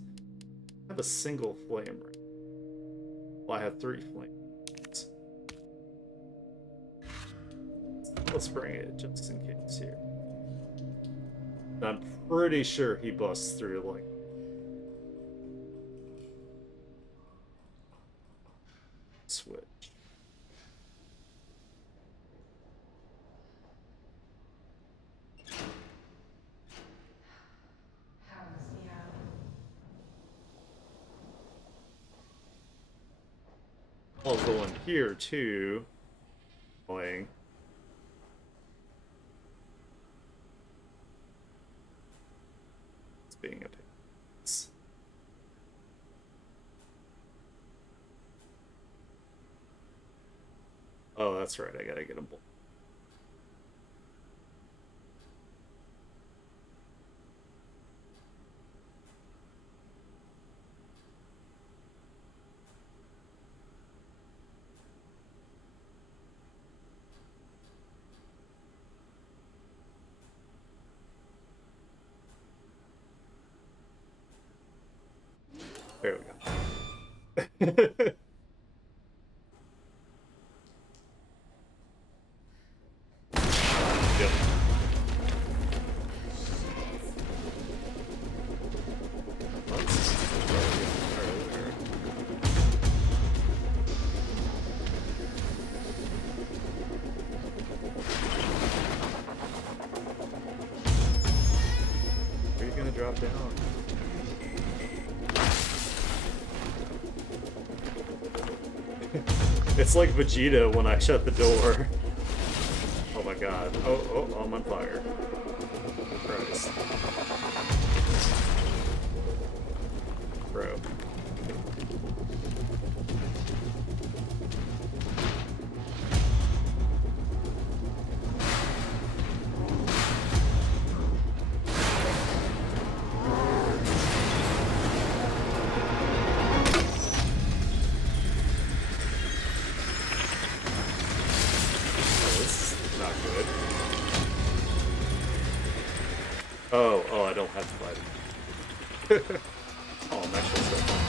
I have a single flame round. Well, I have 3 flame rounds. Let's bring it just in case here. I'm pretty sure he busts through, like, switch. I'll go in here too. Playing. It's being a pain. Oh, that's right. I gotta get him. There we go. Yep. Are you gonna drop down? It's like Vegeta when I shut the door. Oh my god. Oh, I'm on fire. Christ. Bro. Oh, I don't have to fight him. Oh, I'm actually so fun.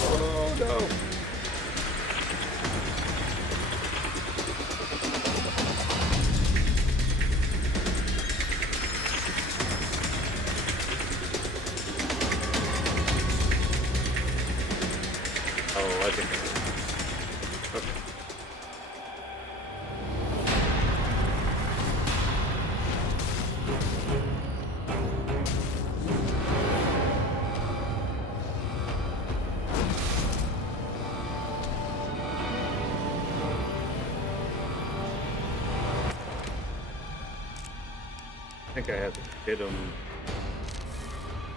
Oh no! think I had to hit him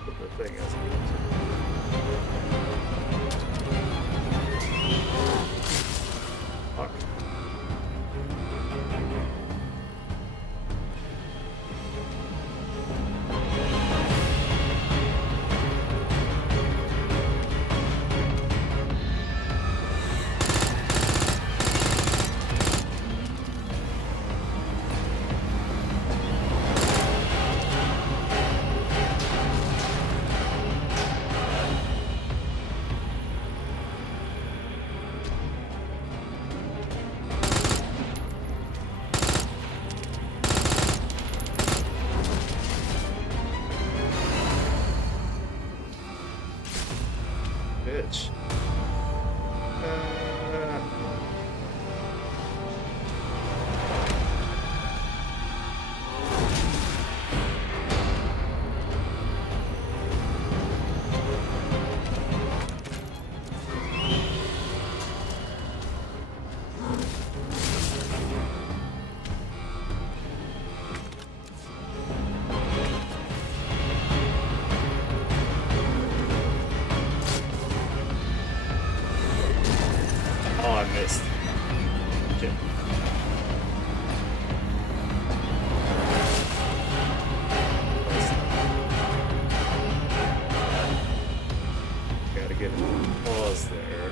with the thing as he Fuck. Bitch. Oh, I missed. Shit. Gotta get a pause there.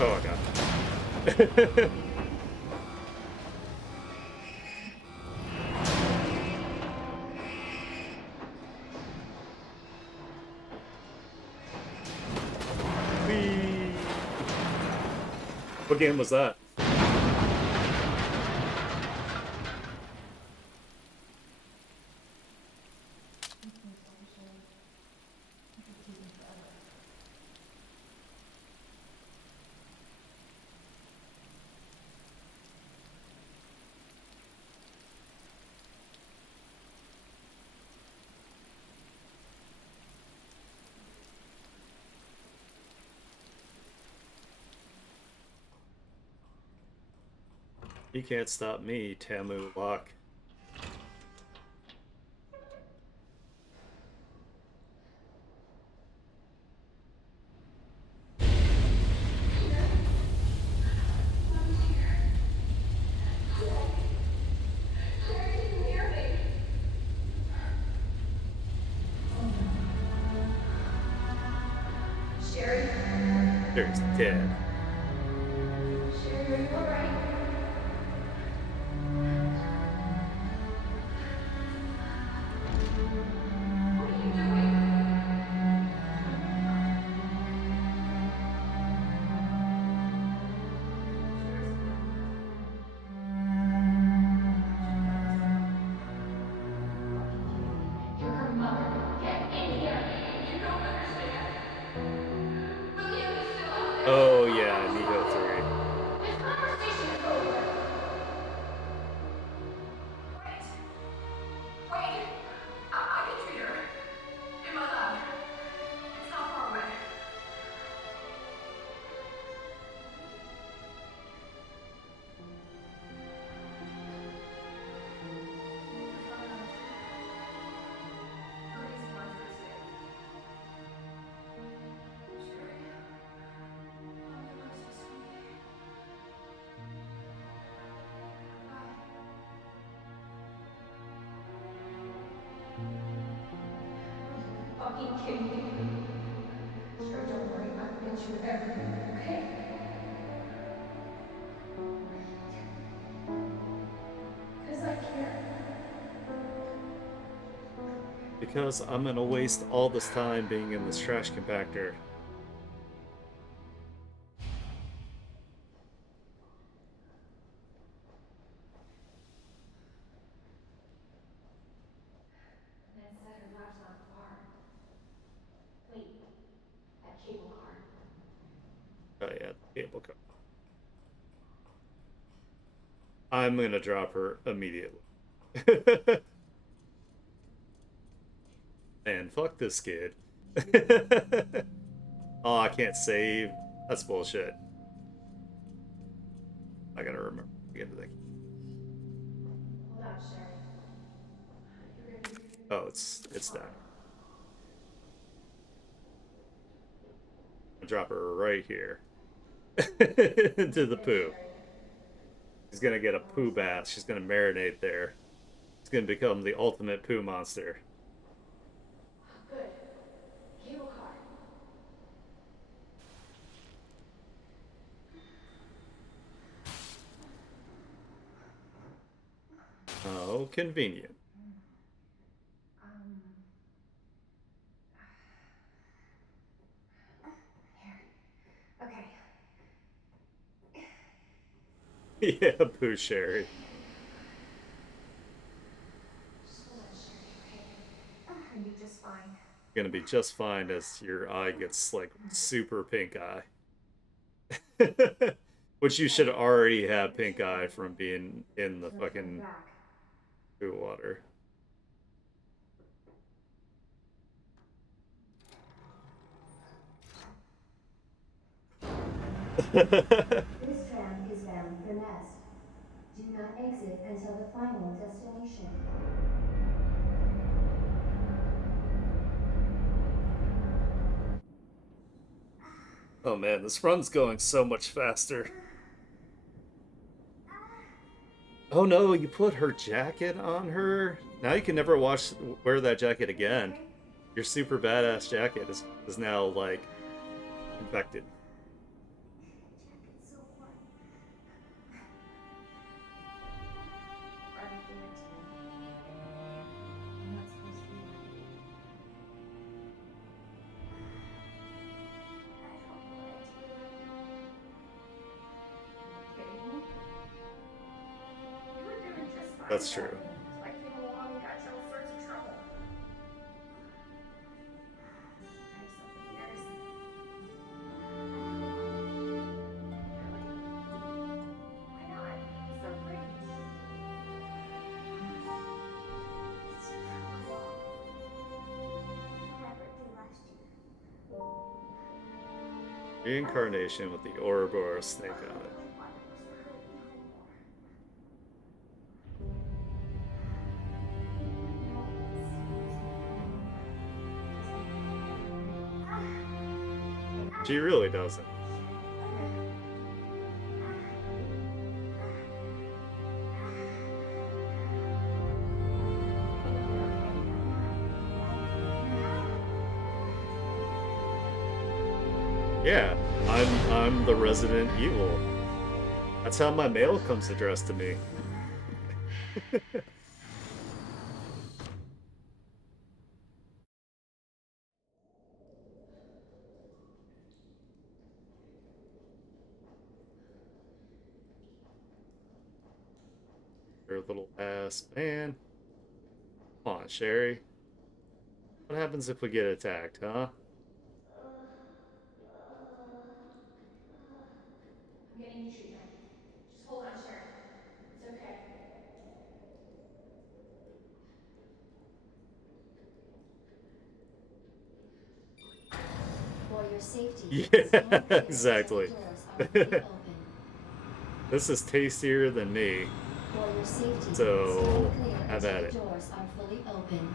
Oh, I got it. Whee! What game was that? You can't stop me, Tamu Lock. Sherry? There's dead. Sherry, are you alright? What are you doing? You're her mother. Get in here. You don't understand. William is still out there. Oh, yeah. fucking kidding me? Sure, don't worry. I will get you whatever you need, okay? Because I care. Because I'm gonna waste all this time being in this trash compactor. The man said her lab's not far. Wait, that cable car. Oh yeah, the cable car. I'm gonna drop her immediately. Man, fuck this kid. Oh, I can't save. That's bullshit. I gotta remember everything. Hold on, Sherry. You're gonna be Oh, it's down. I'll drop her right here. Into the poo. Sherry. She's gonna get a poo bath. She's gonna marinate there. She's gonna become the ultimate poo monster. Good. Cable car. Oh, convenient. Um. Here. Okay. Yeah, poo Sherry. Just hold on, Sherry, okay? You'll be just fine. Gonna be just fine as your eye gets like super pink eye. Which you should already have pink eye from being in the No turning fucking back. poo water. This tram is bound for Nest. Do not exit until the final destination. Oh man, this run's going so much faster. Oh no, you put her jacket on her? Now you can never wear that jacket again. Okay? Your super badass jacket is now like infected. Jacket's so warm. Riley gave it to me. I'm not supposed to be like it. I don't know what to do. Are you kidding me? You were doing just fine. That's true. Until I came along and got you all sorts of trouble. I have something embarrassing. Really? Why not? It's so great. It's from my mom. For my birthday last year. Reincarnation with the Ouroboros snake All on it. I wanted was for her to be home more. She really doesn't. Yeah, I'm the resident evil. That's how my mail comes addressed to me. Your little ass man. Come on, Sherry. What happens if we get attacked, huh? I'm getting you treatment. Just hold on, Sherry. It's okay. For your safety, Yeah, stand clear exactly. until the doors are fully open. This is tastier than me. For your safety, So, stand clear have until at the it. doors are fully open.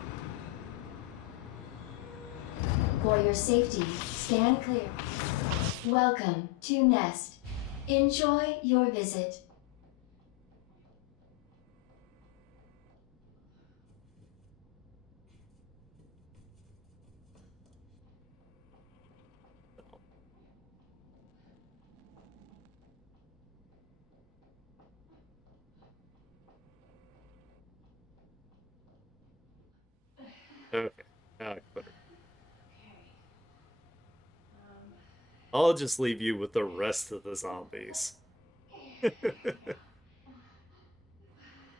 For your safety, stand clear. Welcome to Nest. Enjoy your visit. Okay. Now I can put her. Okay. Um, I'll just leave you with the rest of the zombies.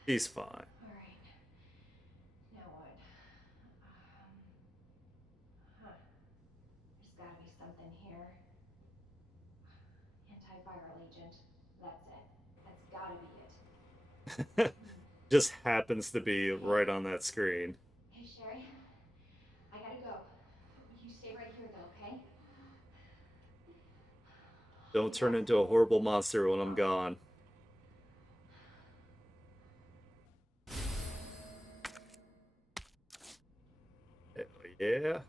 He's fine. all right. Now what? Huh. There's gotta be something here. Antiviral agent. That's it. That's gotta be it. Just happens to be right on that screen. Hey, Sherry. I gotta go. You stay right here, though, okay? Don't turn into a horrible monster when I'm gone. Hell yeah.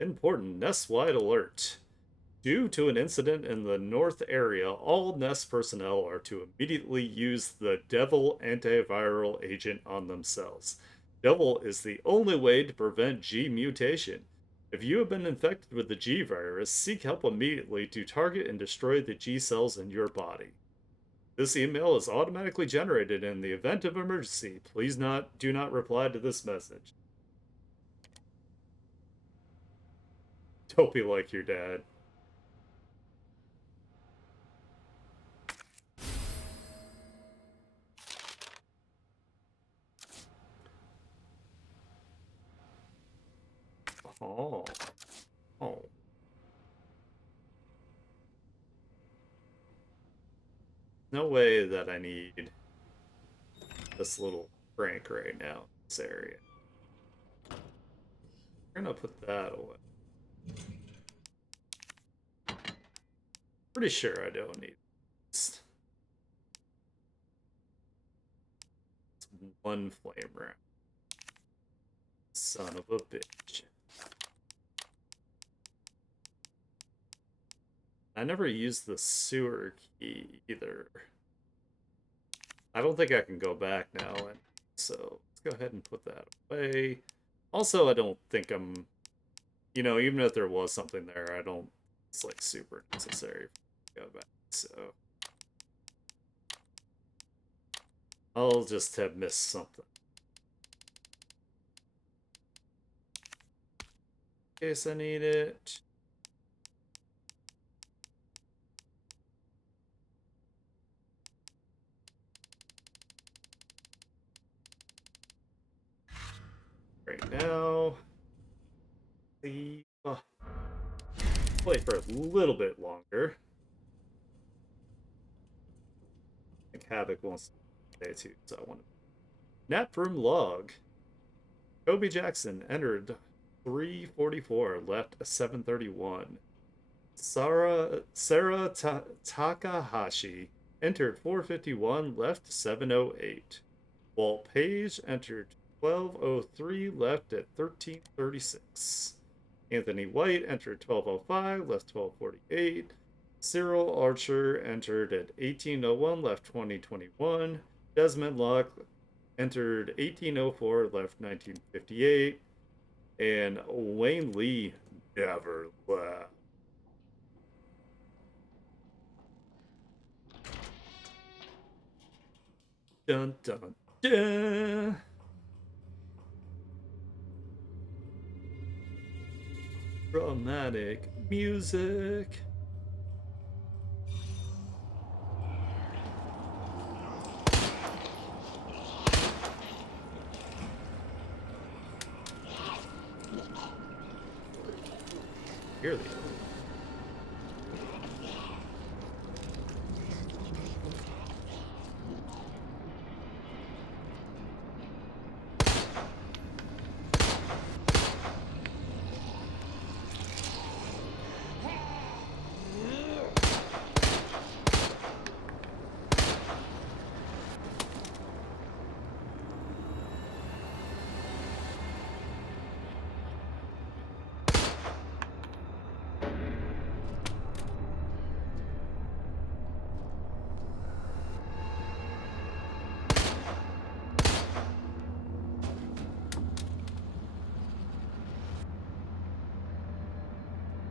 Important Nest-wide alert. Due to an incident in the North area, all Nest personnel are to immediately use the Devil antiviral agent on themselves. Devil is the only way to prevent G mutation. If you have been infected with the G virus, seek help immediately to target and destroy the G cells in your body. This email is automatically generated in the event of emergency. Please do not reply to this message. Don't be like your dad. Oh. Oh. No way that I need this little crank right now in this area. We're gonna put that away. Pretty sure I don't need this. It's one flame round. Son of a bitch. I never used the sewer key either. I don't think I can go back now, and so let's go ahead and put that away. Also, I don't think I'm, even if there was something there, I don't, it's like super necessary to go back, so I'll just have missed something. In case I need it. Right now, the play for a little bit longer. I think Havoc wants to stay too, so I want to. Nap room log. Kobe Jackson entered 3:44, left 7:31. Sarah Takahashi entered 4:51, left 7:08. Walt Page entered 12:03, left at 13:36. Anthony White entered 12:05, left 12:48. Cyril Archer entered at 18:01, left 20:21. Desmond Locke entered 18:04, left 19:58. And Wayne Lee never left. Dun dun dun. Dramatic music. Here they are.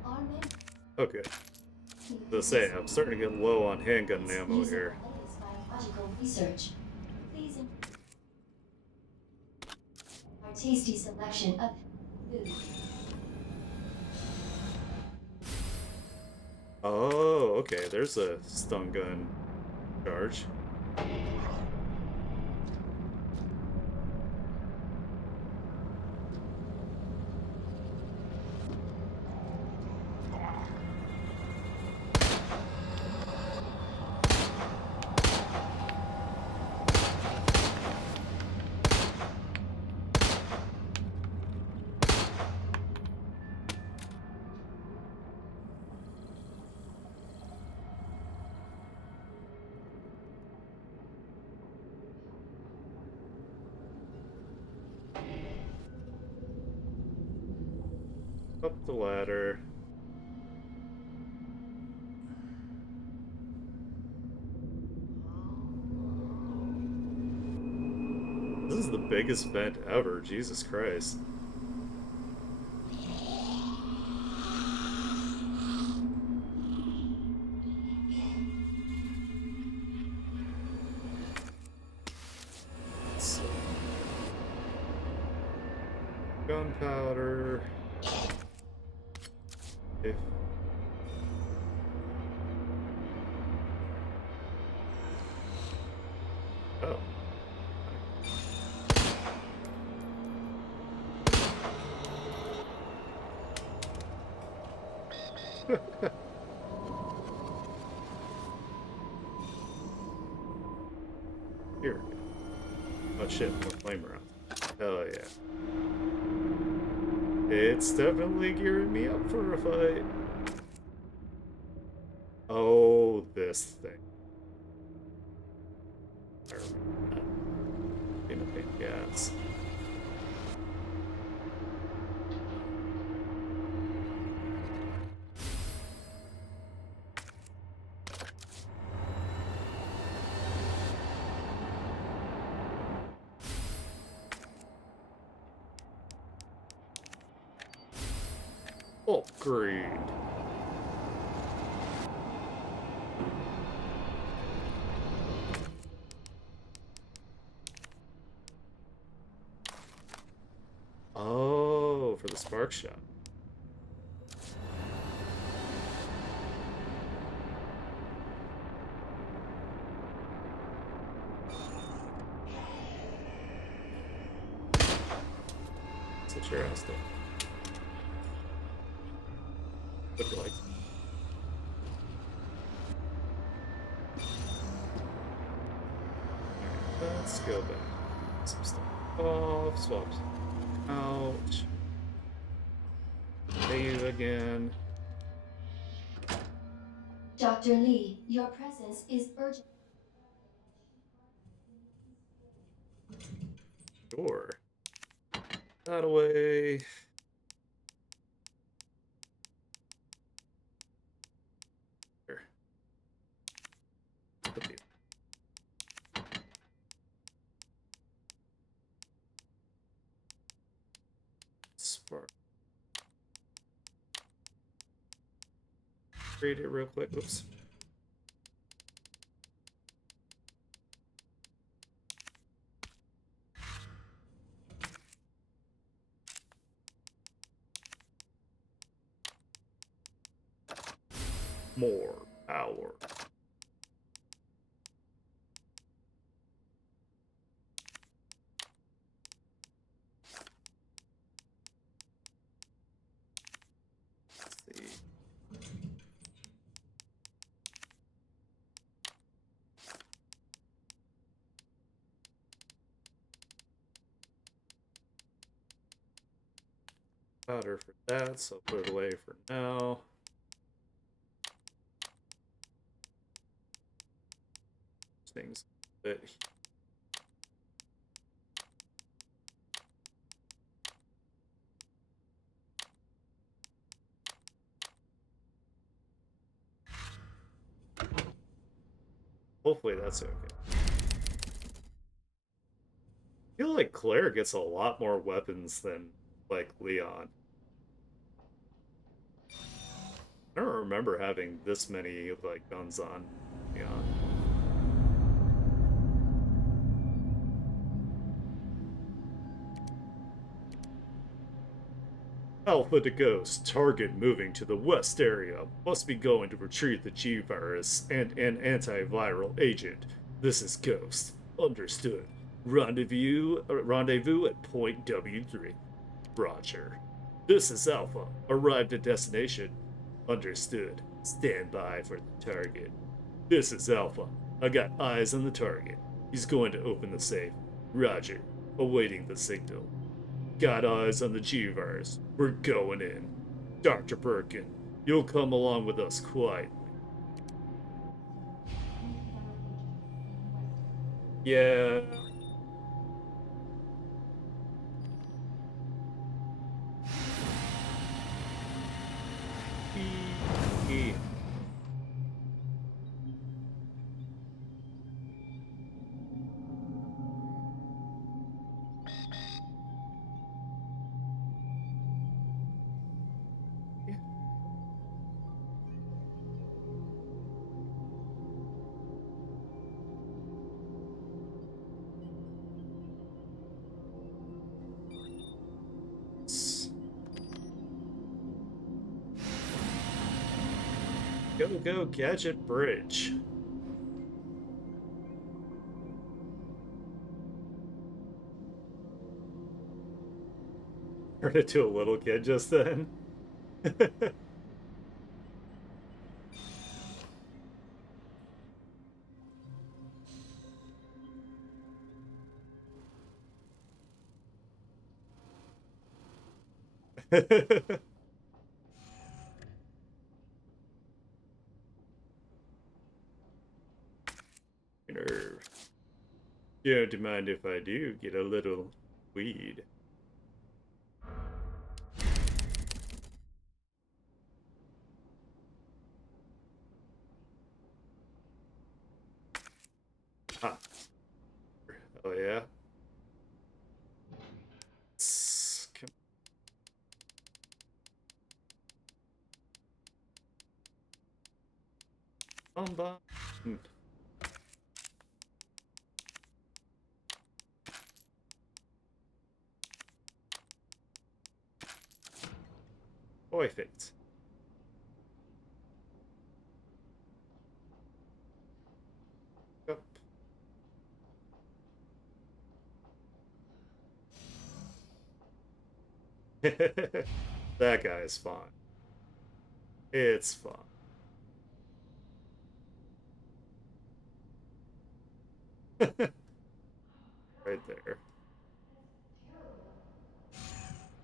Armin, Okay. To say, I'm starting to get low on handgun ammo using here. the latest biological research. Please. tasty selection of food. Oh, okay. There's a stun gun charge. Up the ladder. This is the biggest vent ever, Jesus Christ. So, gunpowder. If oh. Here. Oh shit, more flame rounds. Hell yeah. It's definitely gearing me up for a fight. Oh, this thing. I remember that. Being a pain in the ass. Upgrade. Oh, for the spark shot. Sit your ass down. Would you like to? Let's go back. Some stuff off. Swap out. Save again. Dr. Lee, your presence is urgent. Sure. That away. Here. Put the spark. Create it real quick. Oops. More power. Let's see. Powder for that, so I'll put it away for now. Things a bit. Hopefully that's okay. I feel like Claire gets a lot more weapons than, like, Leon. I don't remember having this many, like, guns on Leon. Alpha to Ghost, target moving to the west area. Must be going to retrieve the G virus and an antiviral agent. This is Ghost. Understood. Rendezvous at point W3. Roger. This is Alpha. Arrived at destination. Understood. Stand by for the target. This is Alpha. I got eyes on the target. He's going to open the safe. Roger. Awaiting the signal. Got eyes on the G-Virus. We're going in. Dr. Birkin, you'll come along with us quietly. Yeah. Go Gadget Bridge. Turned into a little kid just then. Nerve. You don't mind if I do get a little weed. Ah. Oh yeah. Come on. Perfect. Yep. That guy is fine. It's fine. Right there.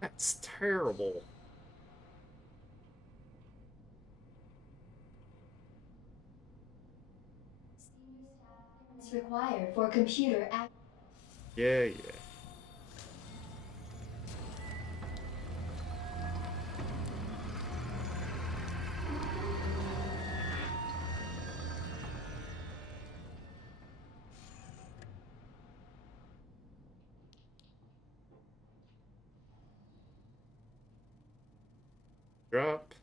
That's terrible. It's required for computer Yeah, yeah. Drop.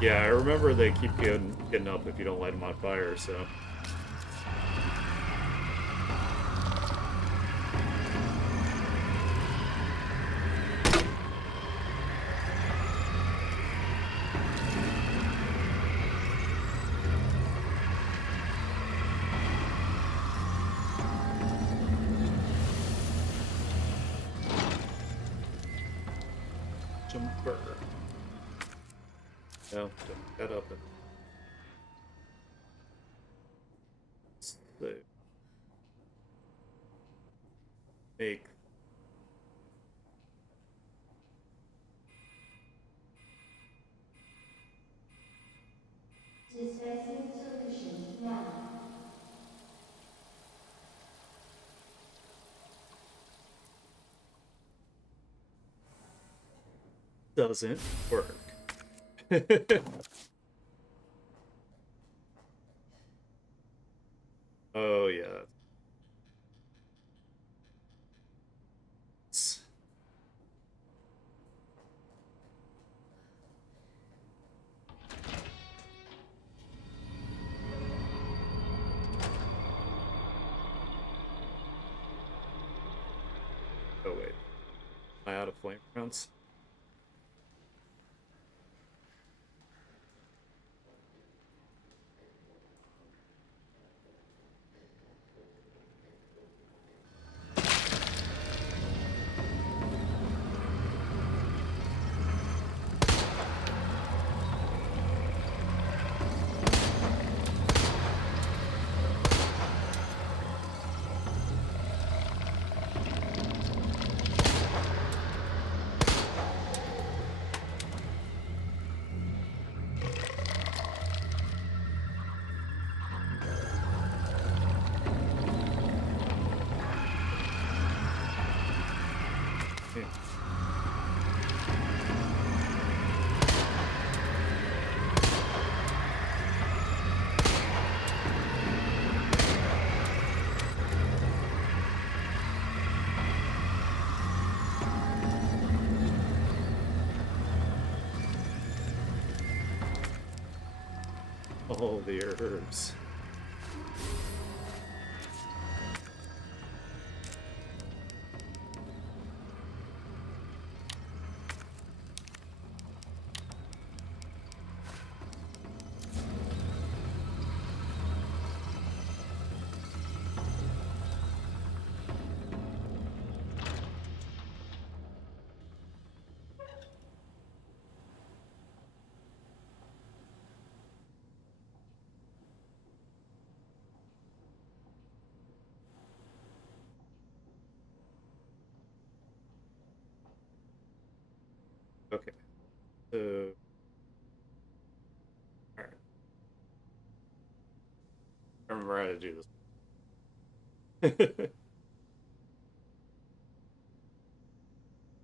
Yeah, I remember they keep getting up if you don't light them on fire, so. Jumper. No, don't get up and so make dispensing solution now. doesn't work. Oh yeah. Oh wait, am I out of flame rounds? Yeah. All the herbs. Okay, so all right, I remember how to do this.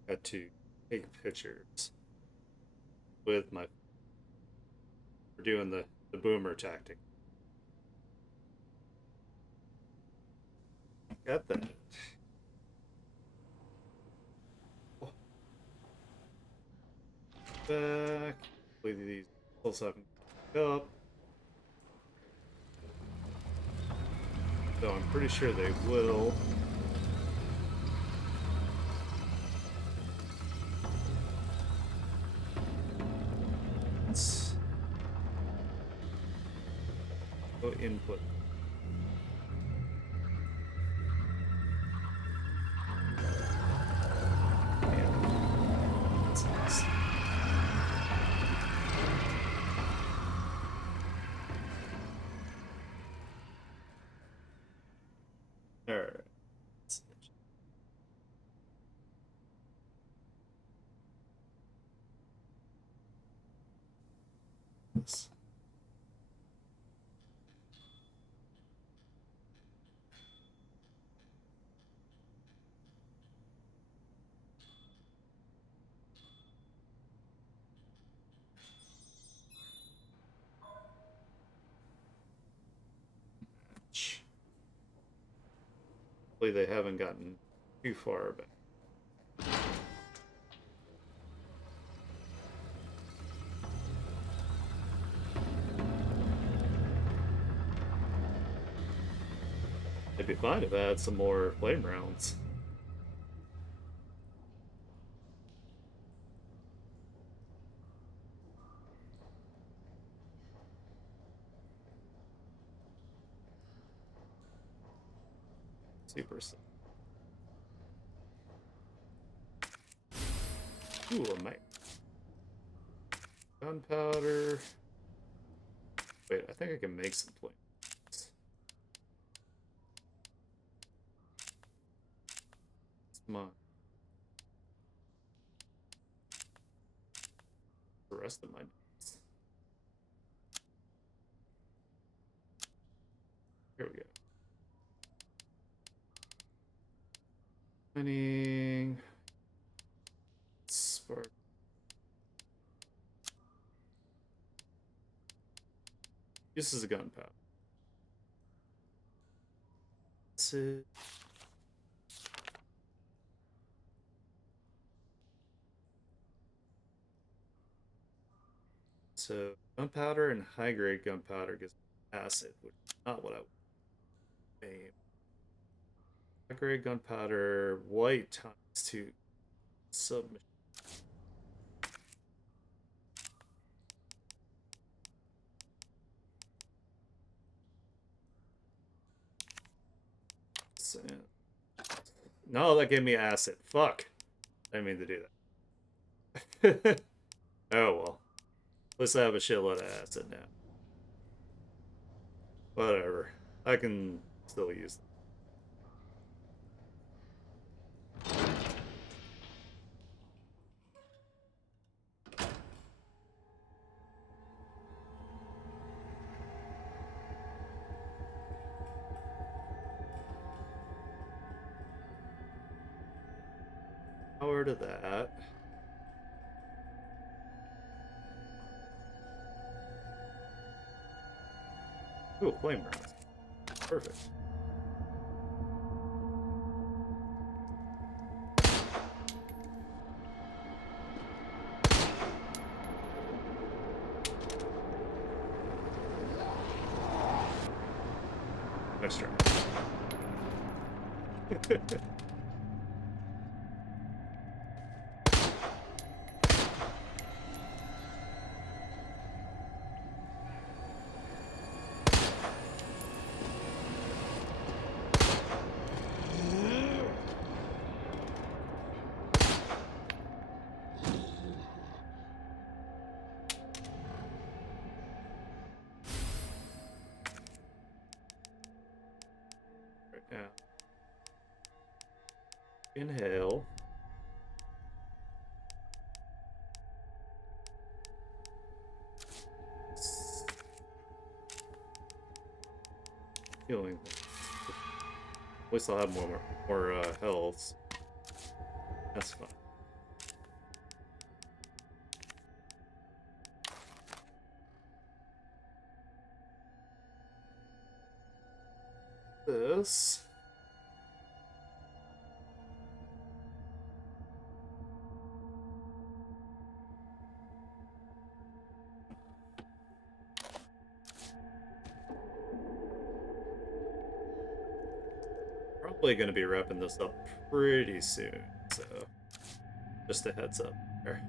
Got to take pictures with my. We're doing the boomer tactic. Got that. Back. Hopefully these also haven't up. So I'm pretty sure they will. Let's go input. Yeah. That's nice. All right. This. Hopefully they haven't gotten too far back. It'd be fine if I had some more flame rounds. Super. Ooh, a mic. Gunpowder. Wait, I think I can make some flame. Come on. The rest of my notes. Here we go. Mining. Spark. This is a gunpowder. That's it. So gunpowder and high grade gunpowder gives acid, which is not what I would aim. Gray gunpowder, white ×2 submachine. No, that gave me acid. Fuck. I didn't mean to do that. Oh well. At least I have a shitload of acid now. Whatever. I can still use them. Power to that. Ooh, flame rounds. Perfect. Nice try. Right now. Inhale. Healing. At least I'll have more health. That's fine. This. Probably going to be wrapping this up pretty soon, so just a heads up there.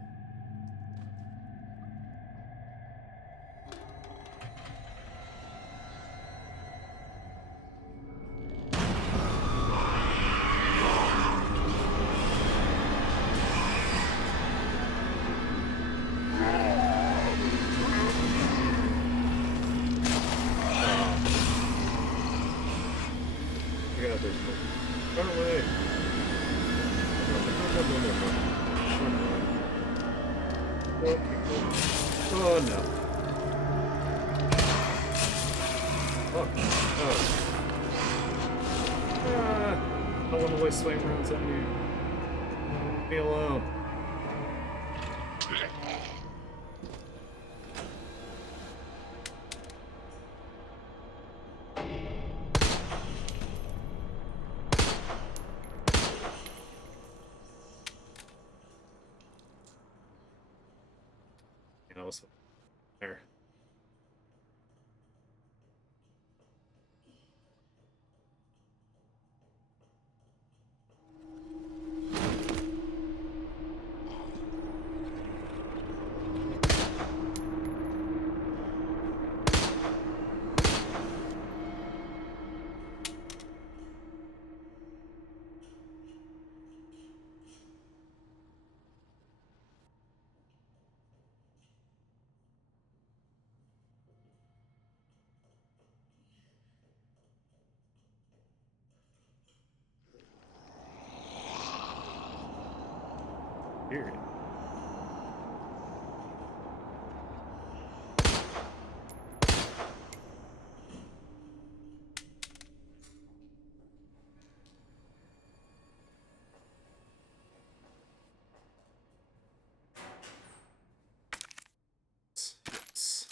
Run away! Oh no. Fuck. Oh. I don't want to waste flame rounds on you. Leave me alone. You know, so there. Period. Yes. Yes.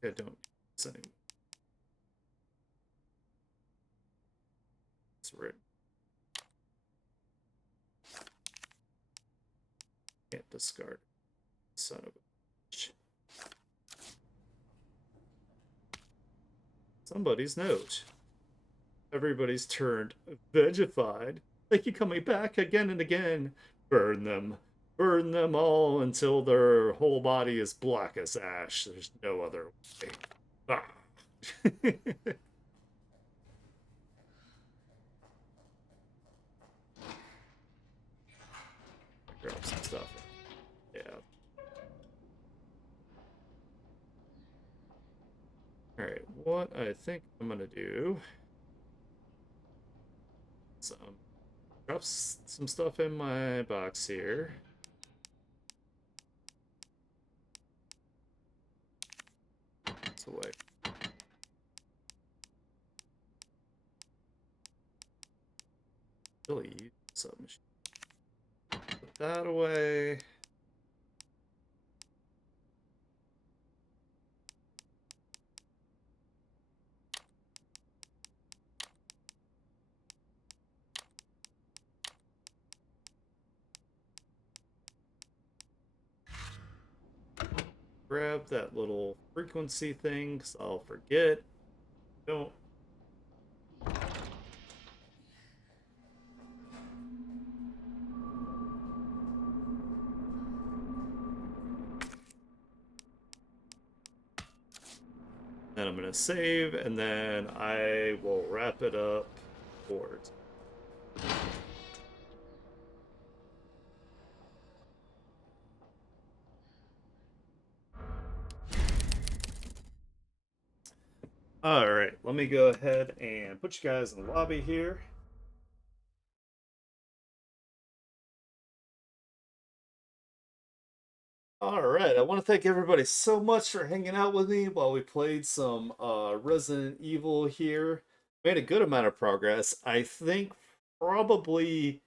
I don't say it's right. Can't discard. Son of a bitch. Somebody's note. Everybody's turned vegified. They keep coming back again and again. Burn them. Burn them all until their whole body is black as ash. There's no other way. Ah. Grab some stuff. Yeah. Alright, what I think I'm gonna do. Drop some stuff in my box here. It's away. Really use submachine. Put that away. Grab that little frequency thing, because I'll forget. Don't. Then I'm going to save, and then I will wrap it up towards. Alright, let me go ahead and put you guys in the lobby here. Alright, I want to thank everybody so much for hanging out with me while we played some Resident Evil here. Made a good amount of progress. I think probably,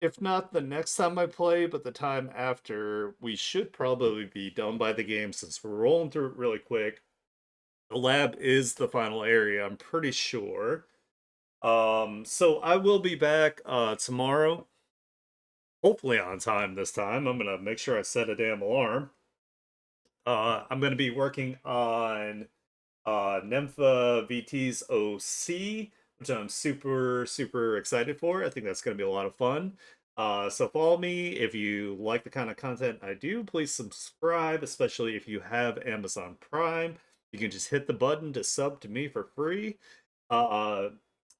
if not the next time I play, but the time after, we should probably be done by the game since we're rolling through it really quick. The lab is the final area, I'm pretty sure. So I will be back tomorrow. Hopefully on time this time. I'm gonna make sure I set a damn alarm. I'm gonna be working on Nympha VT's OC, which I'm super excited for. I think that's gonna be a lot of fun. So follow me if you like the kind of content I do. Please subscribe, especially if you have Amazon Prime. You can just hit the button to sub to me for free.